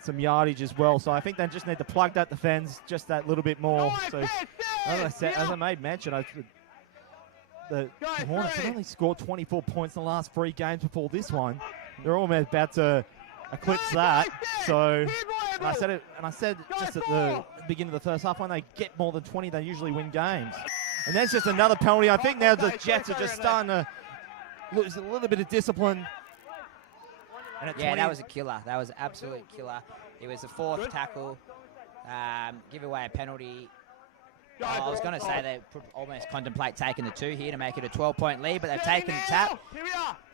some yardage as well. So I think they just need to plug that defence just that little bit more. So as I made mention, the Hornets have only scored 24 points in the last 3 games before this one. They're almost about to eclipse that. So, and I said just at the beginning of the first half, when they get more than 20, they usually win games. And that's just another penalty. I think now the Jets are just starting to lose a little bit of discipline. And yeah, that was a killer. That was an absolute killer. It was the 4th tackle. Give away a penalty. I was going to say they almost contemplate taking the 2 here to make it a 12-point lead, but they've taken the tap.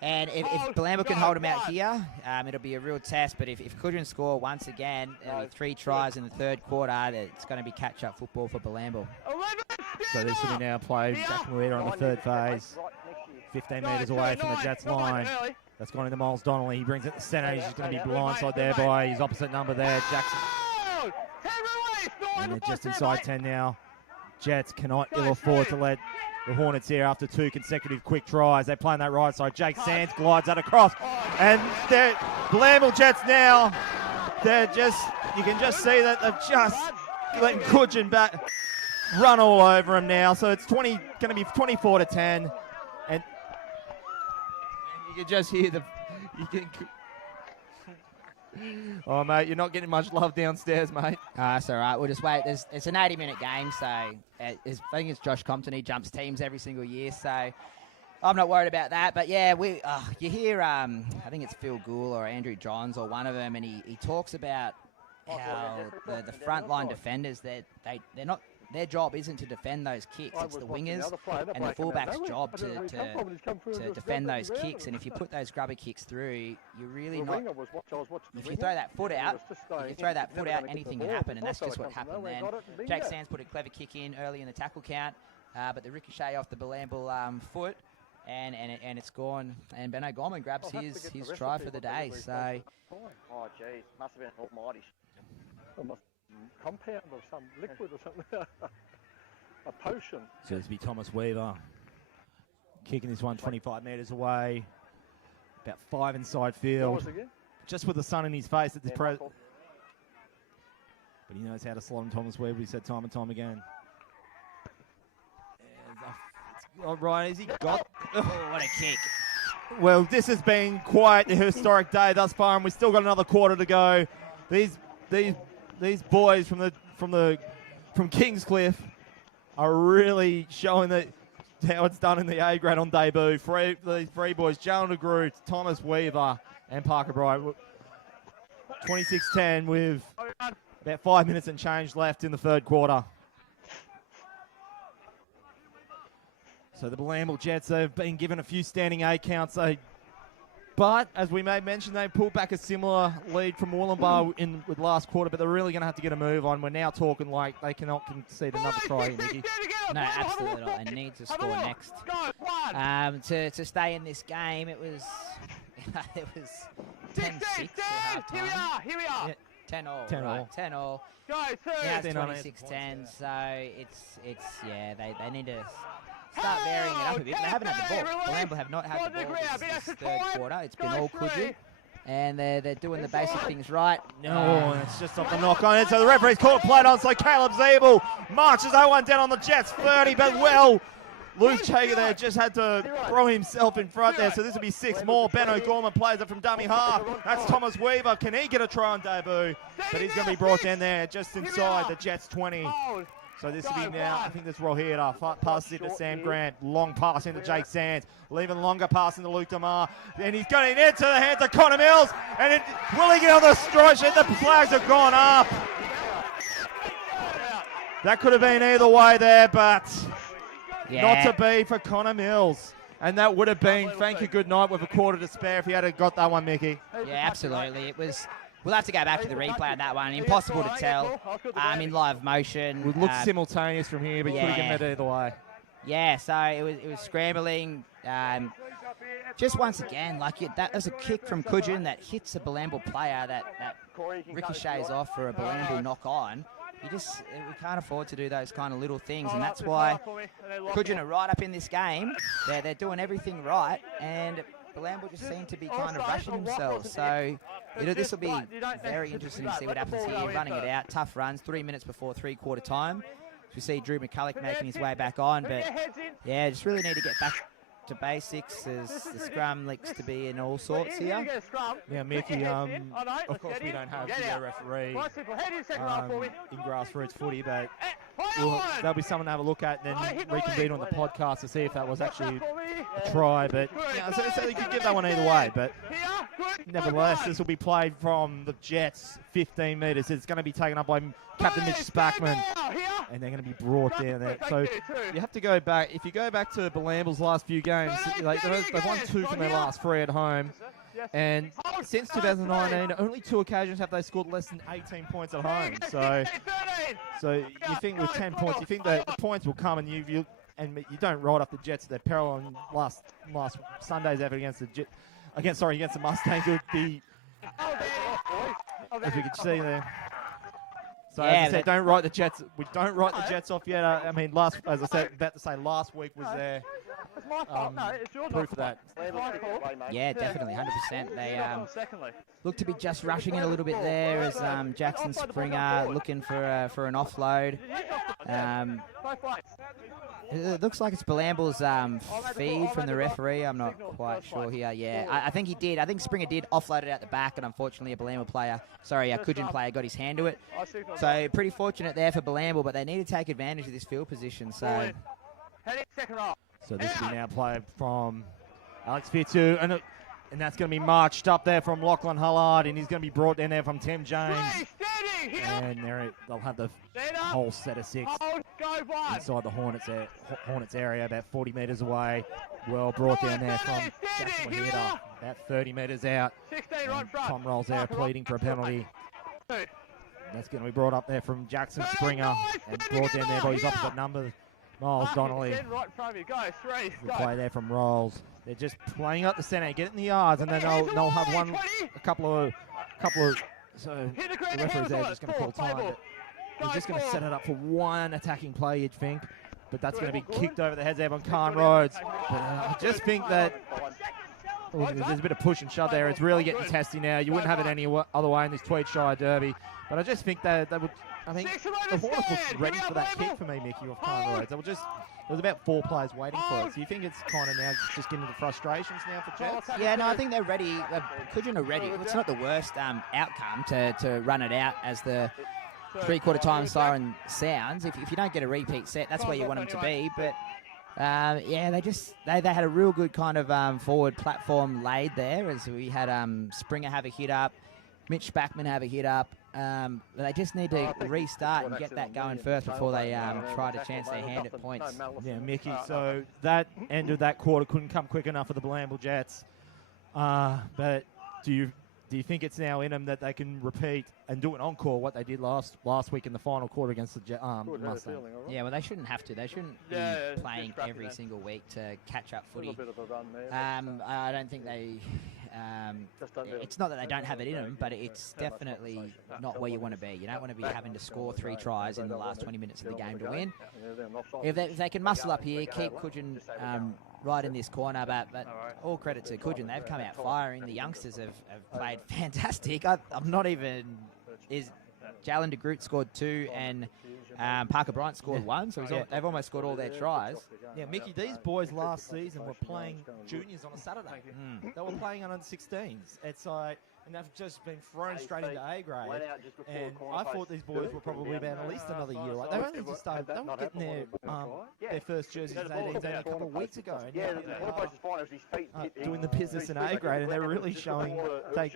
And if Bilambil can hold them out here, it'll be a real test. But if Cudgen score once again, 3 tries in the 3rd quarter, it's going to be catch-up football for Bilambil. So this will be now played. Jack Muida on the 3rd phase. 15 metres away from the Jets line. That's gone into Miles Donnelly. He brings it to centre. He's just going to be blindside there by his opposite number there, Jackson. And they're just inside 10 now. Jets cannot ill afford to let the Hornets here after 2 consecutive quick tries. They play on that right side. Jake Sands glides that across. And they're Bilambil Jets now. You can just see that they've just letting Cudgen back run all over them now. So it's going to be 24 to 10. And you can just hear oh, mate, you're not getting much love downstairs, mate. That's all right. We'll just wait. It's an 80-minute game, so I think it's Josh Compton. He jumps teams every single year, so I'm not worried about that. But, yeah, you hear, I think it's Phil Gould or Andrew Johns or one of them, and he talks about how the frontline defenders, they're not... Their job isn't to defend those kicks. It's the wingers and the fullback's job to defend those kicks. And if you put those grubber kicks through, you're really not... If you throw that foot out, anything can happen, and that's just what happened then. Jake Sands put a clever kick in early in the tackle count, but the ricochet off the Bilambil foot, and it's gone. And Ben O'Gorman grabs his try for the day. So, oh, geez, must have been almighty. Compound or some liquid or something. A potion. So this will be Thomas Weaver kicking this one 25 metres away. About 5 inside field. Just with the sun in his face at this But he knows how to slot him, Thomas Weaver. He said time and time again. All right, has he got... Oh, what a kick. Well, this has been quite a historic day thus far, and we've still got another quarter to go. These boys from Kingscliff are really showing that how it's done in the A grade on debut. These three boys, Cudgen Nrrrl, Thomas Weaver, and Parker Bright. 26-10 with about 5 minutes and change left in the third quarter. So the Bilambil Jets have been given a few standing A counts. But as we may mention, they pulled back a similar lead from Wollongbar with last quarter, but they're really going to have to get a move on. We're now talking like they cannot concede another try, Nicky. No, absolutely not. They need to score next. To stay in this game, it was 10-6 at halftime. Here we are. 10-all. 10-all. 10-all. Now it's 26-10, so they need to start varying it up a bit. They haven't had the ball. Bilambil have not had the ball this third quarter. It's been all Cudgen, and they're doing the basic things right. No, it's just off the knock on it. So the referee's called a play on. So Caleb Zeeble marches that one down on the Jets 30, but Luke Chager there just had to throw himself in front there. So this will be 6 more. Ben O'Gorman plays it from dummy half. That's Thomas Weaver. Can he get a try on debut? But he's going to be brought down there just inside the Jets 20. So this will be now, I think this Rohira. Pass it to Sam Grant. Long pass into Jake Sands. Leaving longer pass into Luke DeMar. And he's going into the hands of Connor Mills. And will he get on the strike sheet? The flags have gone up. That could have been either way there, but not to be for Connor Mills. And that would have been, thank you, good night with a quarter to spare if he had got that one, Mickey. Yeah, absolutely. It was... We'll have to go back to the replay on that one. Impossible to tell in live motion. It looked simultaneous from here, but you could have given it either way. Yeah, so it was scrambling. Just once again, that was a kick from Cudgen that hits a Bilambil player that ricochets off for a Bilambil knock on. We can't afford to do those kind of little things, and that's why Cudgen are right up in this game. They're doing everything right, and Bilambil just seem to be kind of rushing themselves. So this will be very interesting to see what happens here. Running it out, tough runs, 3 minutes before three-quarter time. We see Drew McCulloch making his way back on, but yeah, just really need to get back to basics as the scrum looks to be in all sorts here. Yeah, Mickey, of course we don't have video referee in grassroots footy, but that'll be something to have a look at and then reconvene on the podcast to see if that was actually a try. But so you could give that one either way, but nevertheless, this will be played from the Jets 15 metres. It's going to be taken up by Captain Mitch Spackman, and they're going to be brought down there. So you have to go back. If you go back to Bilambil's last few games, they've won 2 from their last 3 at home. And since 2019, only 2 occasions have they scored less than 18 points at home. So you think with 10 points, you think that the points will come, and you don't ride off the Jets at their peril. On last Sunday's effort against the Mustangs would be, as we could see there. So as I said, don't write the Jets. We don't write the Jets off yet. I mean, last week was their proof of that. Yeah, definitely, 100%. They look to be just rushing it a little bit there as Jackson Springer looking for an offload. It looks like it's Bilambil's feed from the referee. I'm not quite sure here. Yeah, I think he did. I think Springer did offload it out the back, and unfortunately a Cudgen player got his hand to it. So pretty fortunate there for Bilambil, but they need to take advantage of this field position. So this will be now played from Alex Fitzhugh, and that's going to be marched up there from Lachlan Hullard, and he's going to be brought down there from Tim James. And they'll have the whole set of 6 inside the Hornets area, about 40 metres away. Well brought down there from Jackson Wahida, about 30 metres out. And Tom Rolls there pleading for a penalty. That's going to be brought up there from Jackson Springer and brought down there by his opposite number, Miles Donnelly. The play there from Rolls. They're just playing up the centre, getting the yards, and then they'll have a couple of. So the referee's there just going to call time. They're just going to set it up for one attacking play, you'd think. But that's going to be kicked over the heads there on Khan Rhodes. But I just think that there's a bit of push and shove there. It's really getting testy now. You wouldn't have it any other way in this Tweed Shire Derby. But I just think that I mean, the Hornets looked ready for that kick for me, Mickey, off Cudgen Nrrrl. There was about 4 players waiting for it. So you think it's kind of now just getting into frustrations now for Jets? Yeah, no, I think they're ready. Cudgen are ready. It's not the worst outcome to run it out as the three-quarter time siren sounds. If you don't get a repeat set, that's where you want them to be. But yeah, they had a real good kind of forward platform laid there, as we had Springer have a hit up, Mitch Spackman have a hit up. They just need to restart and get that going first before they try to chance their hand at points. Yeah, Mickey, so that end of that quarter couldn't come quick enough for the Bilambil Jets. But do you think it's now in them that they can repeat and do an encore what they did last week in the final quarter against the Mustangs? Yeah, well, they shouldn't have to. They shouldn't be playing every single week to catch up footy. I don't think they... it's not that they don't have it in them, but it's definitely not where you want to be. You don't want to be having to score 3 tries in the last 20 minutes of the game to win. If they can muscle up here, keep Cudgen right in this corner, but all credit to Cudgen. They've come out firing. The youngsters have played fantastic. I'm not even... Jalen de Groot scored 2 and Parker Bryant scored 1, so they've almost scored all their tries. Yeah, Mickey, these boys last season were playing juniors on a Saturday. They were playing under 16s. It's like, and they've just been thrown straight into A grade. And I thought these boys were probably about at least another year. Like they only just started. They were getting their first jerseys as 18s only a couple of weeks ago. And doing the business in A grade, and they're really showing,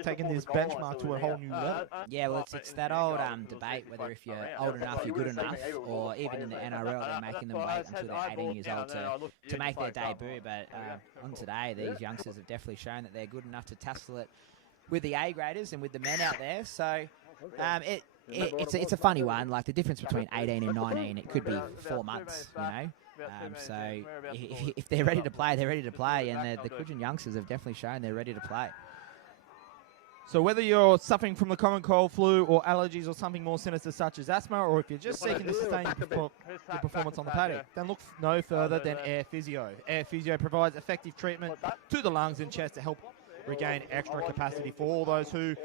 taking this benchmark to a whole new level. Yeah, well, it's that old debate whether if you're old enough, you're good enough, or even in the NRL, they're making them wait until they're 18 years old to make their debut. But on today, these youngsters have definitely shown that they're good enough to tussle it with the A graders and with the men out there. So it's a funny one. Like the difference between 18 and 19, it could be 4 months, you know. So if they're ready to play, they're ready to play, and the Cudgen youngsters have definitely shown they're ready to play. So whether you're suffering from the common cold, flu, or allergies, or something more sinister such as asthma, or if you're just seeking to sustain your performance on the paddock, then look no further than Air Physio. Air Physio provides effective treatment to the lungs and chest to help regain extra capacity for all those who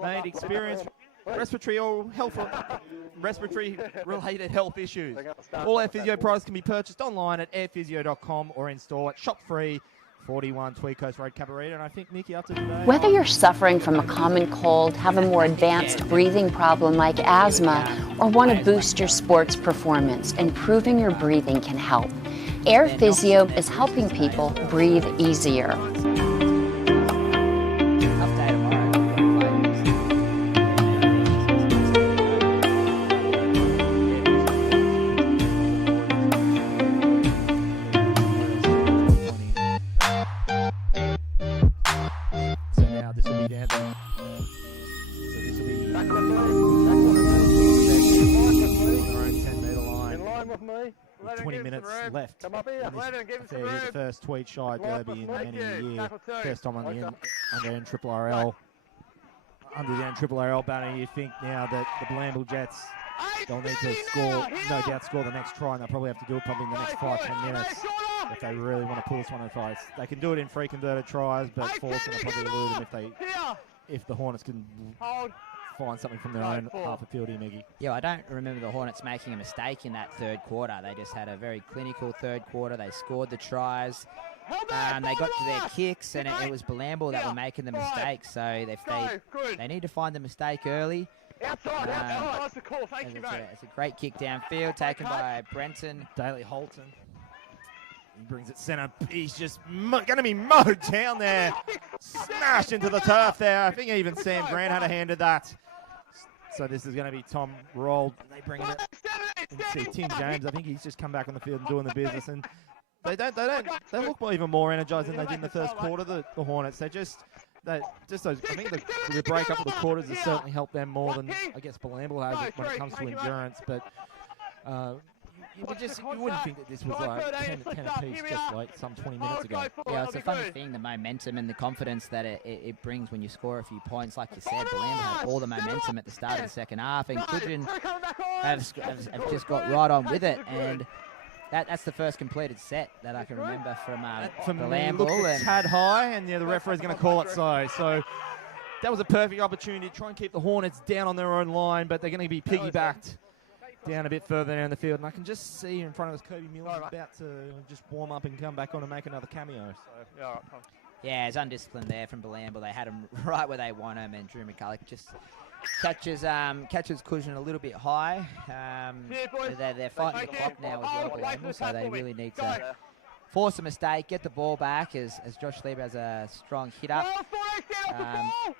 may experience respiratory-related health issues. All Air Physio products can be purchased online at airphysio.com or in store at Shop Free, 41 Tweed Coast Road, Cabarita. And I think, Mickey, up to today... Whether you're suffering from a common cold, have a more advanced breathing problem like asthma, or want to boost your sports performance, improving your breathing can help. Air Physio is helping people breathe easier. Left. The first Tweed Shire derby in many a year. First time under the NRRL. Under the NRRL banner, you think now that the Bilambil Jets, they'll need to score, no doubt score the next try, and they'll probably have to do it probably in the next 5-10 minutes if they really want to pull this one in fight. They can do it in free converted tries, but Force going to probably elude them if the Hornets can find something from their own half the field here, Miggy. Yeah, I don't remember the Hornets making a mistake in that third quarter. They just had a very clinical third quarter. They scored the tries. They got to their kicks, and it was Bilambil that were making the mistakes. So they need to find the mistake early. It's a great kick downfield taken by Brenton. Daly Holton. He brings it centre. He's just going to be mowed down there. Smashed into the turf there. I think even Sam Grant had a hand at that. So this is going to be Tom Roll. They bring it. See Tim James. I think he's just come back on the field and doing the business. And they look even more energised than they did in the first quarter. The Hornets. I think the break up of the quarters has certainly helped them more than I guess Bilambil has when it comes to endurance. But you wouldn't think that this was like 10 apiece just like some 20 minutes ago. Yeah, it's a funny thing, the momentum and the confidence that it brings when you score a few points. Like you said, Bilambil had all the momentum at the start of the second half, and Cudgen have just got right on with it. And that's the first completed set that I can remember from Bilambil. And tad high, and the referee's going to call it so. So that was a perfect opportunity to try and keep the Hornets down on their own line, but they're going to be piggybacked down a bit further down the field, and I can just see in front of us Kobe Mills is about to just warm up and come back on and make another cameo. So. Yeah, it's undisciplined there from Bilambil. They had him right where they want him, and Drew McCulloch just catches Cudgen a little bit high. They're fighting the clock now as well, Bilambil, so they really need to force a mistake, get the ball back, as Josh Lieber has a strong hit up.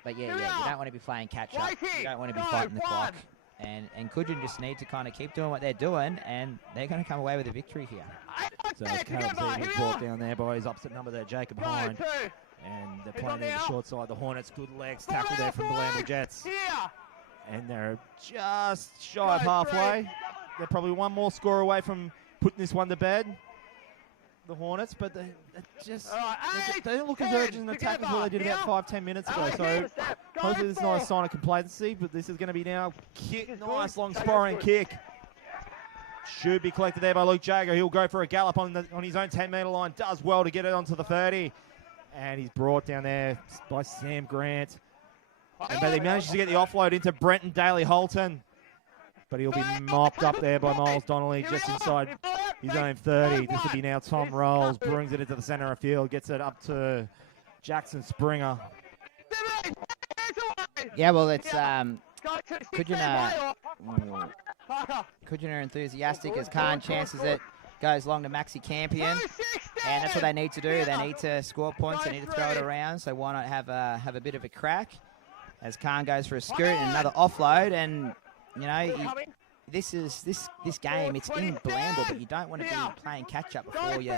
But yeah, you don't want to be playing catch up. You don't want to be fighting the clock. And Cudgen just need to kind of keep doing what they're doing, and they're going to come away with a victory here. So Caleb's even brought down there by his opposite number there, Jacob Hind. And they're playing there the short side. The Hornets, good legs, tackle there from Bilambil Jets. And they're just shy of halfway. They're probably one more score away from putting this one to bed, the Hornets, but they don't look as urgent in attack as what they did about 5-10 minutes ago. So hopefully this is not a sign of complacency, but this is going to be now kick, nice long sparring kick. Should be collected there by Luke Jagger. He'll go for a gallop on his own 10-metre line. Does well to get it onto the 30. And he's brought down there by Sam Grant. But he manages to get the offload into Brenton Daly-Holton. But he'll be mopped up there by Miles Donnelly just inside his own 30. This will be now Tom Rolls. Brings it into the centre of field. Gets it up to Jackson Springer. Yeah, well, it's Cudgen are enthusiastic as Khan chances it. Goes long to Maxi Campion, and that's what they need to do. They need to score points. They need to throw it around. So why not have a bit of a crack? As Khan goes for a scoot and another offload, and you know this game. It's in Bilambil, but you don't want to be playing catch up before you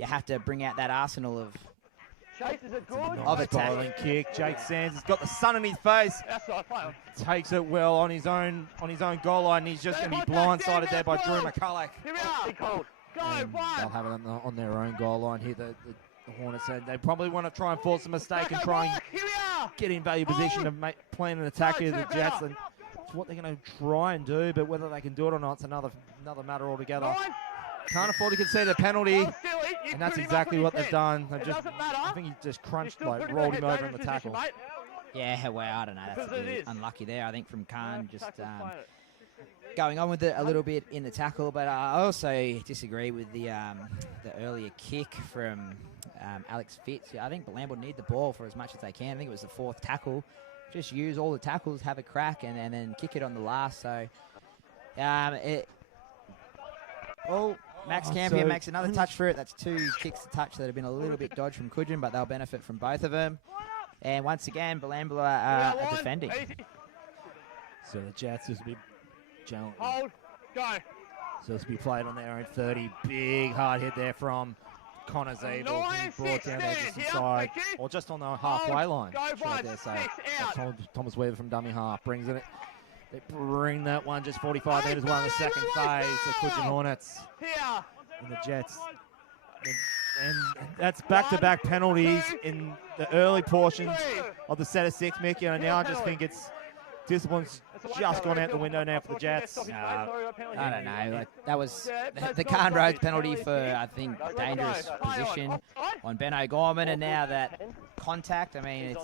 have to bring out that arsenal of attack. Bowling kick. Jake Sands has got the sun in his face. Takes it well on his own goal line. He's just going to be blindsided there by Drew McCulloch. They'll have it on their own goal line here. The Hornets said they probably want to try and force a mistake and try and get in value position to plan an attack here. The Jets, and it's what they're going to try and do, but whether they can do it or not, it's another matter altogether. Can't afford to concede a penalty, and that's exactly what they've done. I think he just crunched, rolled him over in the tackle. Yeah, well, I don't know. That's a bit unlucky there, I think, from Khan, just going on with it a little bit in the tackle. But I also disagree with the earlier kick from Alex Fitz. I think Bilambil need the ball for as much as they can. I think it was the fourth tackle. Just use all the tackles, have a crack, and then kick it on the last. So, Max Campion makes another touch for it. That's 2 kicks to touch that have been a little bit dodged from Cudgen, but they'll benefit from both of them. And once again, Bilambil are defending. So the Jets will be challenging. So this will be played on their own 30. Big hard hit there from Connor Zabel. Brought down there just inside, or just on the halfway line. Thomas Weaver from dummy half brings it. They bring that one just 45 metres away in the second phase. The Cudgen Hornets and the Jets. And that's back-to-back penalties in the early portions of the set of 6, Mickey. And now I just think it's discipline's just gone out the window now for the Jets. I don't know. That was the Khan Rhodes penalty for, I think, dangerous position on Ben O'Gorman, and now that contact. I mean,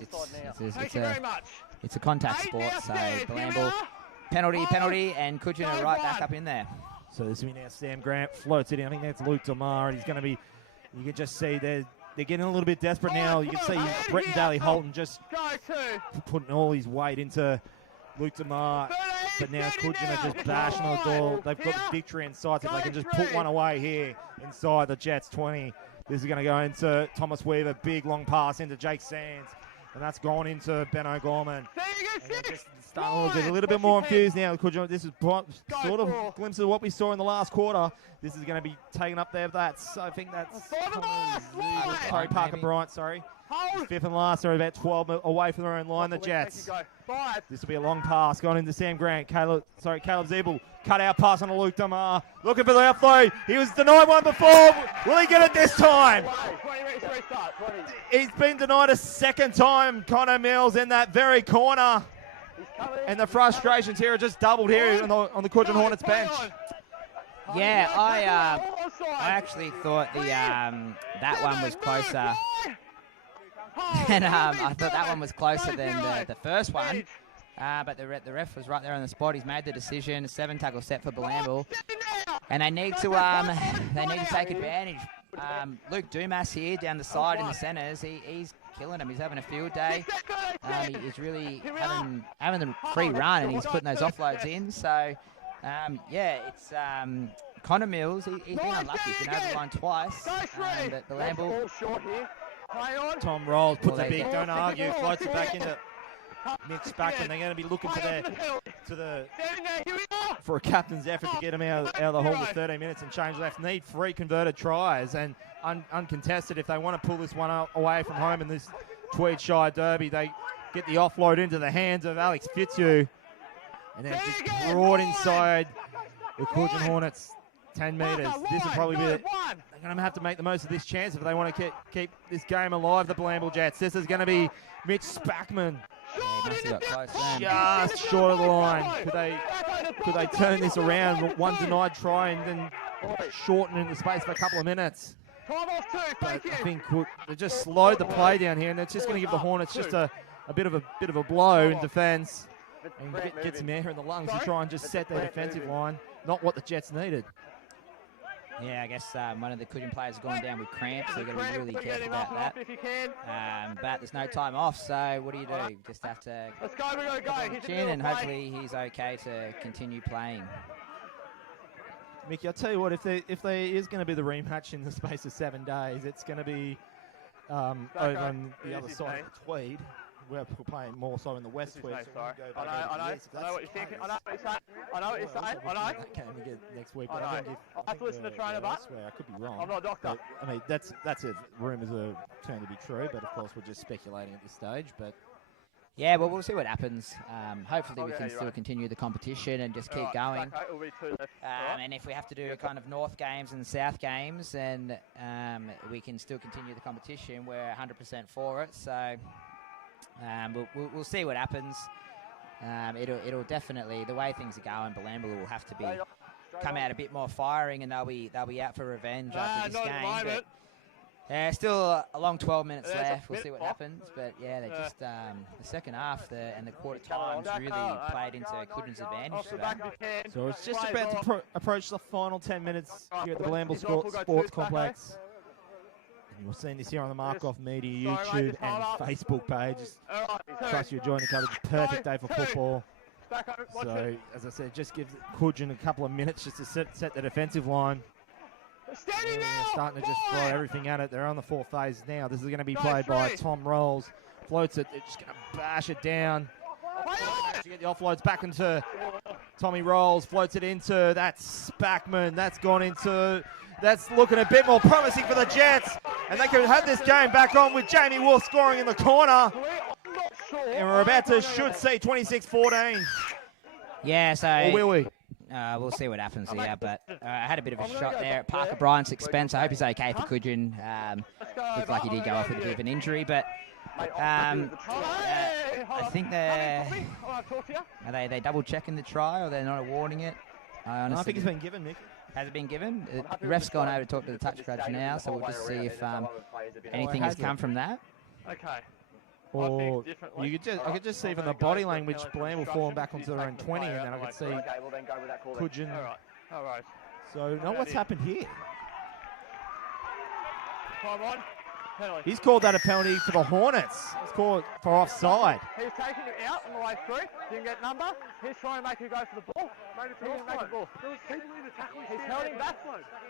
it's a contact sport. So Bilambil penalty, and Cudgen are right back up in there. So this will be now Sam Grant floats it in. I think that's Luke Demar, and he's going to be. You can just see they're getting a little bit desperate now. You can see Brenton Daly-Holton just putting all his weight into Luke Demar, but now Cudgen are just bashing on the door. They've got the victory in sight. If they can just put one away here inside the Jets 20, this is going to go into Thomas Weaver. Big long pass into Jake Sands, and that's gone into Ben O'Gorman. And they're just starting to get a little bit more infused now. This is sort of a glimpse of what we saw in the last quarter. This is going to be taken up there. I think that's Parker Bryant, sorry. Fifth and last, they're about 12 away from their own line, the Jets. This will be a long pass going into Sam Grant. Caleb Zabel, cut out pass on to Luke Demar. Looking for the outflow. He was denied one before. Will he get it this time? He's been denied a second time. Connor Mills in that very corner. And the frustrations here are just doubled here on the Cudgen Hornets bench. Yeah, I actually thought that one was closer. And I thought that one was closer than the first one. but the ref was right there on the spot. He's made the decision. 7 tackle set for Bilambil, and they need to take advantage. Luke Dumas here down the side in the centres. He's killing him. He's having a field day. He's really having the free run, and he's putting those offloads in. So yeah, it's Connor Mills. He's been unlucky. He's been over the line twice. But Bilambil. Tom Rolls puts a big, don't argue, floats it back into Mitch Spackman. They're going to be looking for a captain's effort to get him out of the hall with 13 minutes and change left. Need 3 converted tries and uncontested if they want to pull this one away from home in this Tweed Shire Derby. They get the offload into the hands of Alex Fitzhugh and then just brought inside the Cudgen Hornets 10 metres. This will probably be it. They're going to have to make the most of this chance if they want to keep this game alive, the Bilambil Jets. This is going to be Mitch Spackman. Yeah, he must have got close then. Just short of the line. Could they turn this around? One denied try and then shorten in the space for a couple of minutes. But I think they just slowed the play down here, and it's just going to give the Hornets just a bit of a blow in defence and get some air in the lungs and try and just set their defensive line. Not what the Jets needed. Yeah, I guess one of the Cudgen players has gone down with cramps, so you've got to be really careful about that. But there's no time off, so what do? Just have to chin, and hopefully he's okay to continue playing. Mickey, I'll tell you what, if there is going to be the rematch in the space of 7 days, it's going to be over on the other side of the Tweed. We're playing more so in the West Tweed. I know what you're thinking. I know what you're saying. I know what you're saying. I know. That game again next week. But I think I'll have to listen to trainer, but I could be wrong. I'm not a doctor. But, I mean, that's it. Rumours are turned to be true, but of course we're just speculating at this stage. But yeah, well, we'll see what happens. Hopefully we can still continue the competition and just keep going. Okay, it'll be 2 left. And if we have to do kind of North games and South games, then we can still continue the competition. We're 100% for it. So we'll see what happens. It'll definitely, the way things are going, Bilambil will have to come out a bit more firing, and they'll be out for revenge after this game. But still a long 12 minutes left. We'll see what happens. But yeah, they just the second half and the quarter times really played into Cudgen's advantage today. So it's just about to approach the final 10 minutes here at the Bilambil Sports Complex. And you're seeing this here on the Mark Off Media YouTube and Facebook pages. Trust you enjoying the coverage. Perfect day for football. So, as I said, just give Cudgen a couple of minutes just to set the defensive line. They're starting to just throw everything at it. They're on the 4th phase now. This is going to be played by Tom Rolls. Floats it. They're just going to bash it down. You get the offloads back into Tommy Rolls. Floats it into that's Spackman. That's looking a bit more promising for the Jets. And they could have this game back on with Jamie Wolf scoring in the corner. And we're about to should see 26-14. Yeah, so or will we? We'll see what happens here, but I had a bit of a shot there at Parker Bryant's expense. I hope he's okay for Cudgen. Looked like he did go off with a bit of an injury, but I think are they double checking the try, or they're not awarding it? I think it's been given, Nick. Has it been given? The ref's gone over to talk to the touch judge now, so we'll just see if anything has come from that. Okay. Or I could just see from the body language, Bilambil falling back onto their own 20, and then I could see Cudgen. All right. So, know what's happened here? Time on. He's called that a penalty for the Hornets. He's called for offside. He's taking it out on the way through. Didn't get number. He's trying to make it go for the ball. He didn't make the ball. He's held him back.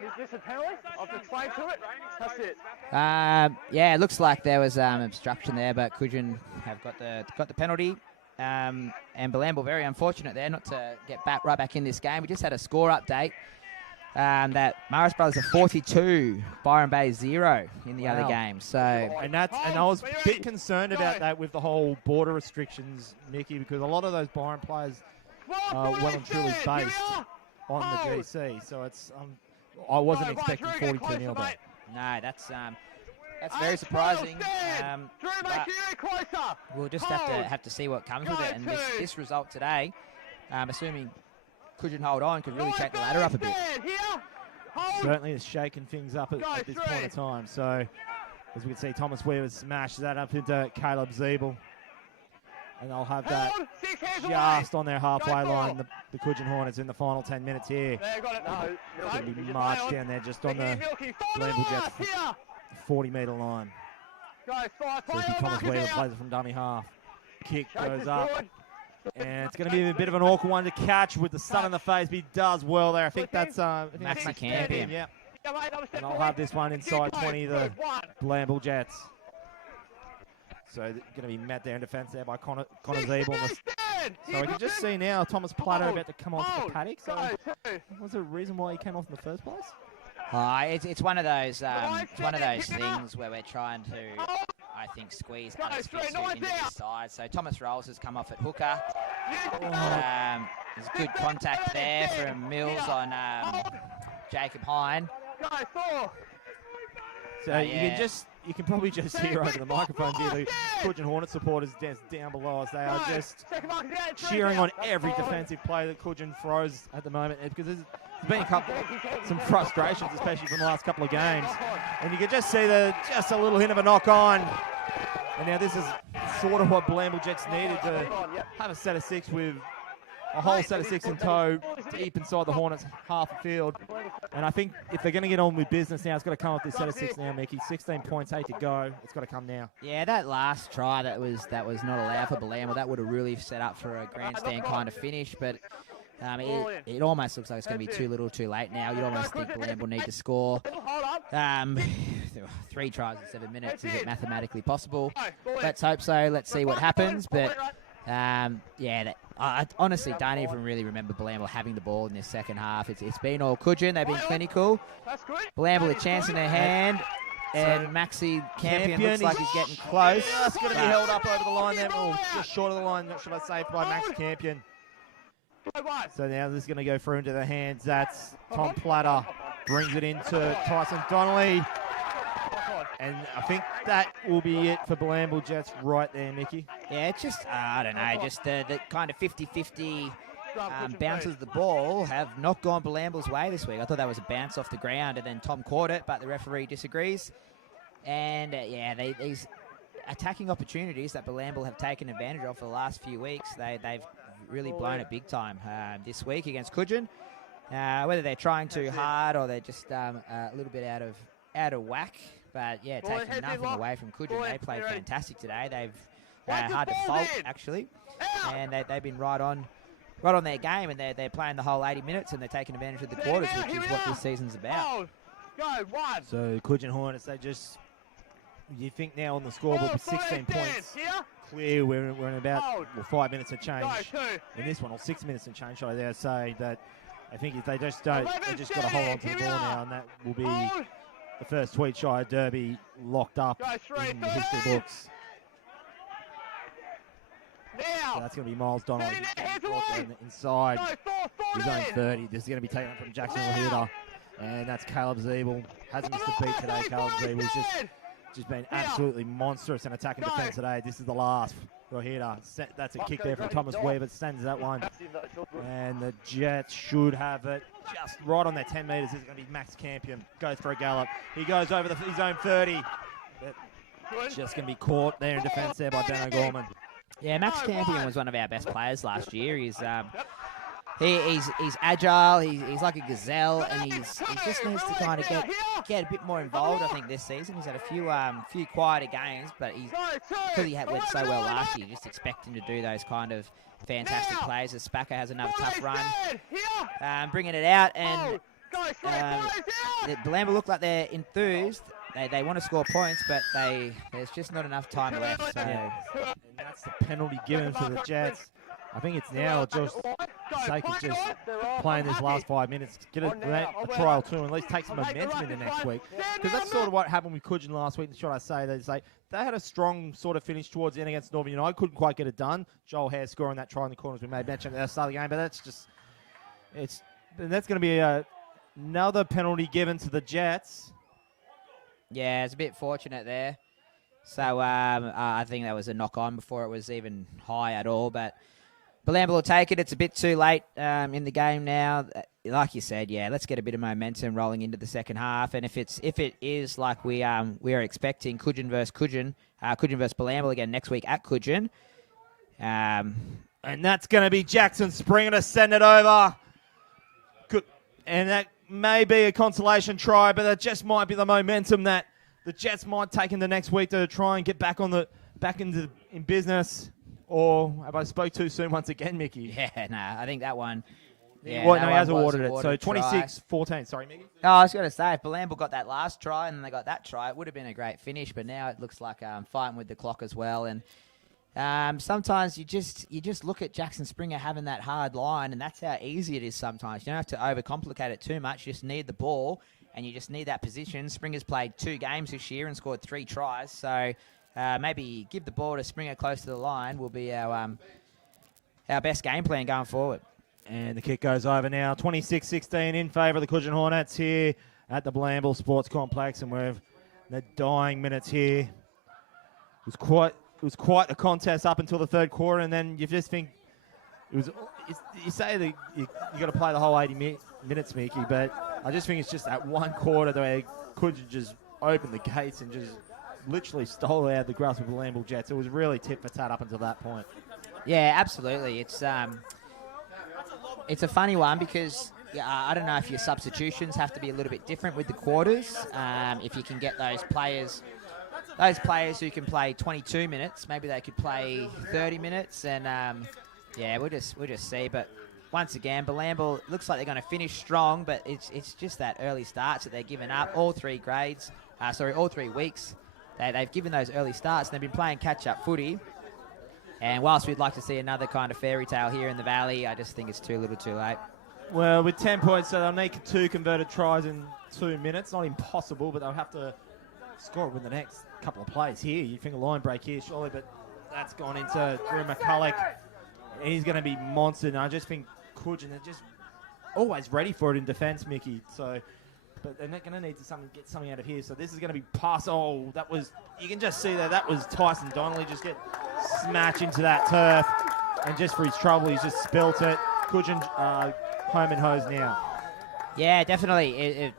Is this a penalty? I've explained to it. That's it. Yeah, it looks like there was obstruction there, but Cudgen have got the penalty. And Bilambil very unfortunate there not to get right back in this game. We just had a score update. That Marist Brothers are 42, Byron Bay 0 in the other game. So and I was a bit concerned about that with the whole border restrictions, Mickey, because a lot of those Byron players are well and truly based on the GC. So it's I wasn't expecting 42-0 there. No, that's very surprising. We'll just have to see what comes with it. And this result today, assuming Cudgen hold on, could really take the ladder up a bit. Certainly is shaking things up at this point in time. So, as we can see, Thomas Weaver smashes that up into Caleb Zeeble. And they'll have that just on their halfway line, the Cudgen Hornets in the final 10 minutes here. It's going to be marched down there just on the Bilambil Jets 40-metre line. So it'll be Thomas Weaver plays it from dummy half. Kick goes up. And it's going to be a bit of an awkward one to catch with the sun in the face, but he does well there. I think that's Maxi Campion. Yeah. And I'll have this one inside 20, the Bilambil Jets. So going to be met there in defence there by Connor Zeeble. So we can just see now Thomas Plato about to come onto the paddock. So was there a reason why he came off in the first place? It's one of those things where we're trying to, I think, squeeze Alex Fitzgerald into the side. So Thomas Rolls has come off at hooker. There's good contact there from Mills on Jacob Hine. So you can probably just hear over the microphone here the Cudgen Hornet supporters down below us. They are just cheering on every defensive play that Cudgen throws at the moment, because there's been some frustrations, especially from the last couple of games. And you can just see just a little hint of a knock on. And now this is sort of what Bilambil Jets needed to have a set of six with a whole set of six in tow, deep inside the Hornets half the field. And I think if they're going to get on with business now, it's got to come off this set of six now, Mickey. 16 points, 8 to go. It's got to come now. Yeah, that last try that was not allowed for Bilambil. That would have really set up for a grandstand kind of finish, but it almost looks like it's going to be too little too late now. You almost think Bilambil need to score. 3 tries in 7 minutes. Is it mathematically possible? Let's hope so. Let's see what happens. But I honestly don't even really remember Bilambil having the ball in this second half. It's been all Cudgen. They've been clinical. Bilambil a chance in their hand. And Maxi Campion looks like he's getting close. Just going to be held up over the line there, or just short of the line, should I say, by Max Campion. So now this is going to go through into the hands. That's Tom Platter. Brings it into Tyson Donnelly. And I think that will be it for Bilambil Jets right there, Mickey. Yeah, it's just, I don't know, just the kind of 50-50 bounces of the ball have not gone Bilambil's way this week. I thought that was a bounce off the ground, and then Tom caught it, but the referee disagrees. And, these attacking opportunities that Bilambil have taken advantage of for the last few weeks, they've really blown it big time this week against Cudgen. Whether they're trying too hard or they're just a little bit out of whack. But, yeah, taking nothing away from Cudgen. They played fantastic today. They've hard to fault, actually. And they've been right on their game, and they're playing the whole 80 minutes, and they're taking advantage of the quarters, which is what this season's about. So, Cudgen Hornets, you think now on the scoreboard with 16 points clear, we're in about 5 minutes of change in this one, or 6 minutes of change, should I dare say, that I think if they just don't, they just got to hold on to the ball now, and that will be the first Tweedshire derby locked up in the history books. So that's going to be Miles Donald inside his own 30. This is going to be taken from Jackson Rahida. And that's Caleb Zeeble. Hasn't missed a beat today. Caleb Zeeble's just been absolutely monstrous in attack and defence today. This is the last. Rahida. That's a kick there from Thomas Weaver. Sends that one. And the Jets should have it just right on their 10 metres. This is going to be Max Campion. Goes for a gallop. He goes over his own 30. Just going to be caught there in defence there by Ben O'Gorman. Yeah, Max Campion was one of our best players last year. He's agile. He's like a gazelle, and he just needs to kind of get a bit more involved. I think this season he's had a few quieter games, but because he went so well last year, you just expect him to do those kind of fantastic plays. As Spacker has another tough run, bringing it out, and Bilambil look like they're enthused. They want to score points, but there's just not enough time left. So. And that's the penalty given to the Jets. I think it's now just sake of just playing these last 5 minutes, get a trial too, and at least take some momentum into next week. Because that's sort of what happened with Cudgen last week. Should I say they had a strong sort of finish towards the end against Northern United. Couldn't quite get it done. Joel Hare scoring that try in the corners we made mention at the start of the game, but that's going to be another penalty given to the Jets. Yeah, it's a bit fortunate there. So I think that was a knock-on before it was even high at all. But Bilambil will take it. It's a bit too late in the game now. Like you said, yeah, let's get a bit of momentum rolling into the second half. And if it is like we are expecting, Cudgen versus Bilambil again next week at Cudgen, And that's going to be Jackson Springer to send it over. And that may be a consolation try, but that just might be the momentum that the Jets might take in the next week to try and get back in business. Or have I spoke too soon once again, Mickey? Yeah, no, I think that one. Yeah, Well, that no, he one has was awarded it. So 26-14. Sorry, Mickey. No, I was going to say, if Bilambil got that last try and then they got that try, it would have been a great finish. But now it looks like fighting with the clock as well. And sometimes you just look at Jackson Springer having that hard line, and that's how easy it is sometimes. You don't have to overcomplicate it too much. You just need the ball, and you just need that position. Springer's played 2 games this year and scored 3 tries. So maybe give the ball to Springer close to the line will be our best game plan going forward. And the kick goes over now. 26-16 in favour of the Cudgen Hornets here at the Bilambil Sports Complex. And we're in the dying minutes here. It was quite a contest up until the third quarter. And then you just think, you say that you got to play the whole 80 minutes, Mickey. But I just think it's just that one quarter where Cudgen just opened the gates and just literally stole out the grasp of the Bilambil Jets. It was really tit for tat up until that point. Yeah, absolutely. It's a funny one because I don't know if your substitutions have to be a little bit different with the quarters. If you can get those players who can play 22 minutes, maybe they could play 30 minutes, and we'll just see. But once again, Bilambil looks like they're going to finish strong, but it's just that early starts that they're giving up. All 3 weeks, they've given those early starts, and they've been playing catch-up footy. And whilst we'd like to see another kind of fairy tale here in the Valley, I just think it's too little too late. Well, with 10 points, so they'll need 2 converted tries in 2 minutes. Not impossible, but they'll have to score it with the next couple of plays here. You'd think a line break here, surely, but that's gone into Drew McCulloch. He's going to be monster. And I just think Cudgen are just always ready for it in defence, Mickey. So, but they're not going to need to get something out of here. So this is going to be pass. Oh, that was, you can just see that was Tyson Donnelly just get smash into that turf. And just for his trouble, he's just spilt it. Cudgen home and hose now. Yeah, definitely.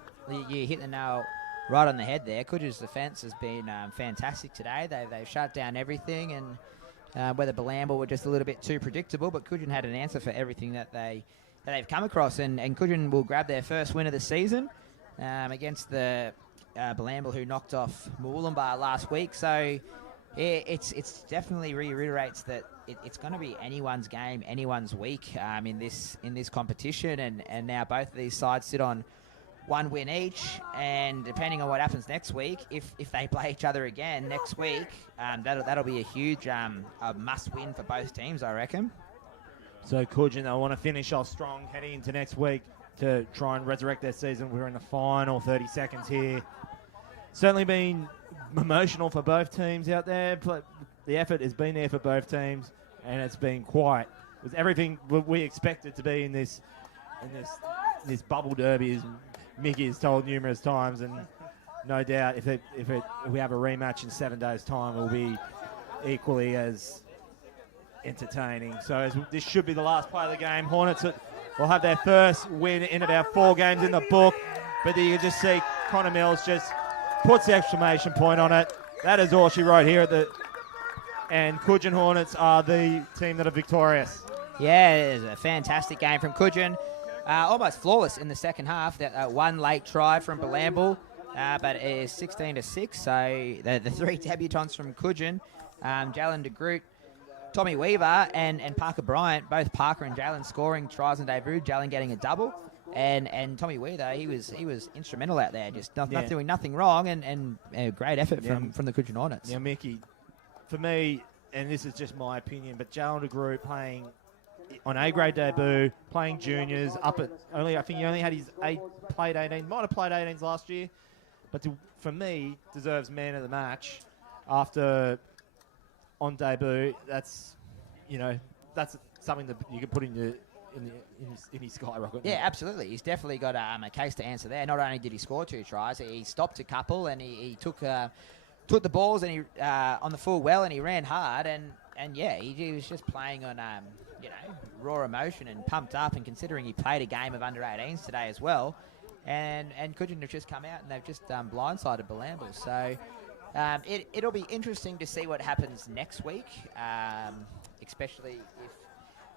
You hit the nail right on the head there. Cudgen's defence has been fantastic today. They've shut down everything, and whether Bilambil were just a little bit too predictable, but Cudgen had an answer for everything that they've come across, and Cudgen will grab their first win of the season against the Bilambil, who knocked off Moolumbar last week. So it's definitely reiterates that it's going to be anyone's game, anyone's week in this competition, and now both of these sides sit on 1 win each, and depending on what happens next week, if they play each other again next week, that'll be a huge a must win for both teams, I reckon. So Cudgen, they'll want to finish off strong heading into next week to try and resurrect their season. We're in the final 30 seconds here. Certainly been emotional for both teams out there. The effort has been there for both teams, and it's been quite. It was everything we expected to be in this bubble derby, as Mickey has told numerous times, and no doubt if we have a rematch in 7 days' time, it will be equally as entertaining. So this should be the last play of the game. Hornets will have their first win in about 4 games in the book, but you can just see Connor Mills just puts the exclamation point on it. That is all she wrote here and Cudgen Hornets are the team that are victorious. Yeah, it is a fantastic game from Cudgen. Almost flawless in the second half. That one late try from Bilambil, but it is 16-6. So the 3 debutants from Cudgen, Jalen de Groot, Tommy Weaver, and Parker Bryant, both Parker and Jalen scoring tries on debut. Jalen getting a double, and Tommy Weaver, he was instrumental out there, just not doing nothing wrong, and a great effort from the Cudgen Hornets. Yeah, Mickey, for me, and this is just my opinion, but Jalen de Groot playing on A-grade debut, playing juniors, I think he only had his played 18, might have played 18s last year, but for me, deserves man of the match after on debut. That's something that you can put in his skyrocket. Yeah, absolutely. He's definitely got a case to answer there. Not only did he score 2 tries, he stopped a couple, and he took the balls and he on the full well, and he ran hard, and he was just playing on raw emotion and pumped up, and considering he played a game of under 18s today as well, and Cudgen have just come out and they've just blindsided Bilambil. So it'll be interesting to see what happens next week. especially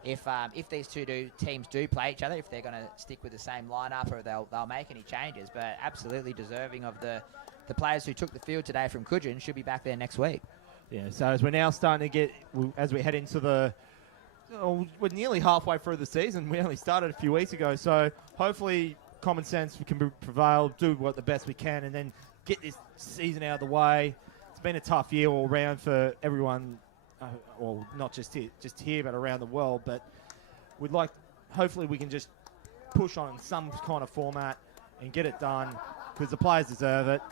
if these two teams do play each other, if they're going to stick with the same lineup or they'll make any changes. But absolutely deserving of the players who took the field today from Cudgen should be back there next week. Yeah, so as we're now starting to get, as we head into we're nearly halfway through the season. We only started a few weeks ago, so hopefully common sense can prevail, do what the best we can, and then get this season out of the way. It's been a tough year all round for everyone, well, not just here, but around the world. But hopefully we can just push on in some kind of format and get it done, because the players deserve it,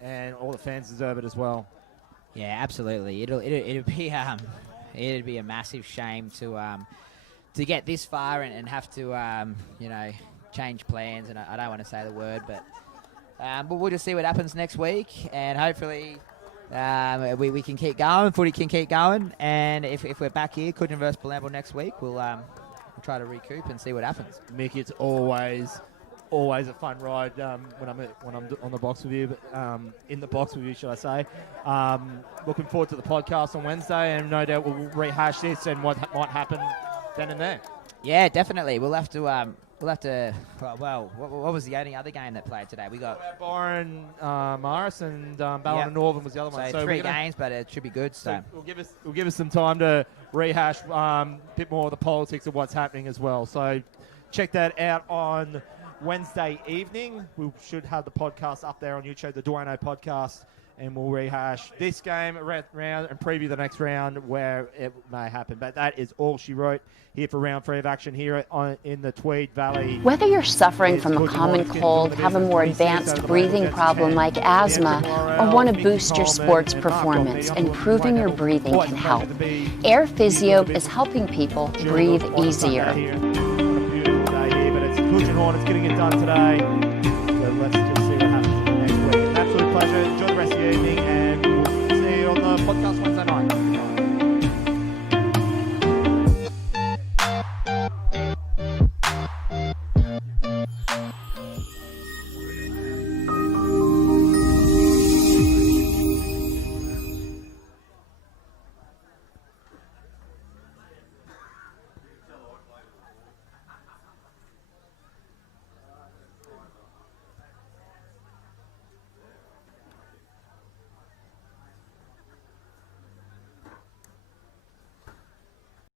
and all the fans deserve it as well. Yeah, absolutely. It'd be a massive shame to get this far and have to change plans. And I don't want to say the word, but we'll just see what happens next week, and hopefully we can keep going. Footy can keep going, and if we're back here, Cudgen versus Bilambil next week, we'll try to recoup and see what happens. Mick, it's always a fun ride when I'm on the box with you, but in the box with you, should I say. Looking forward to the podcast on Wednesday, and no doubt we'll rehash this and what might happen then and there. Yeah, definitely. We'll have to. What was the only other game that played today? We got Byron Morris and Ballina Northern was the other one. So 3 games, but it should be good. So we'll give us some time to rehash a bit more of the politics of what's happening as well. So check that out on Wednesday evening. We should have the podcast up there on YouTube, the Duano podcast, and we'll rehash this game round and preview the next round where it may happen. But that is all she wrote here for round 3 of action here in the Tweed Valley. Whether you're suffering from a common cold, have a more advanced breathing problem like asthma, or want to boost your sports performance, improving your breathing can help. Air Physio is helping people breathe easier. Cudgen Hornets getting it done today. So let's just see what happens next week. An absolute pleasure.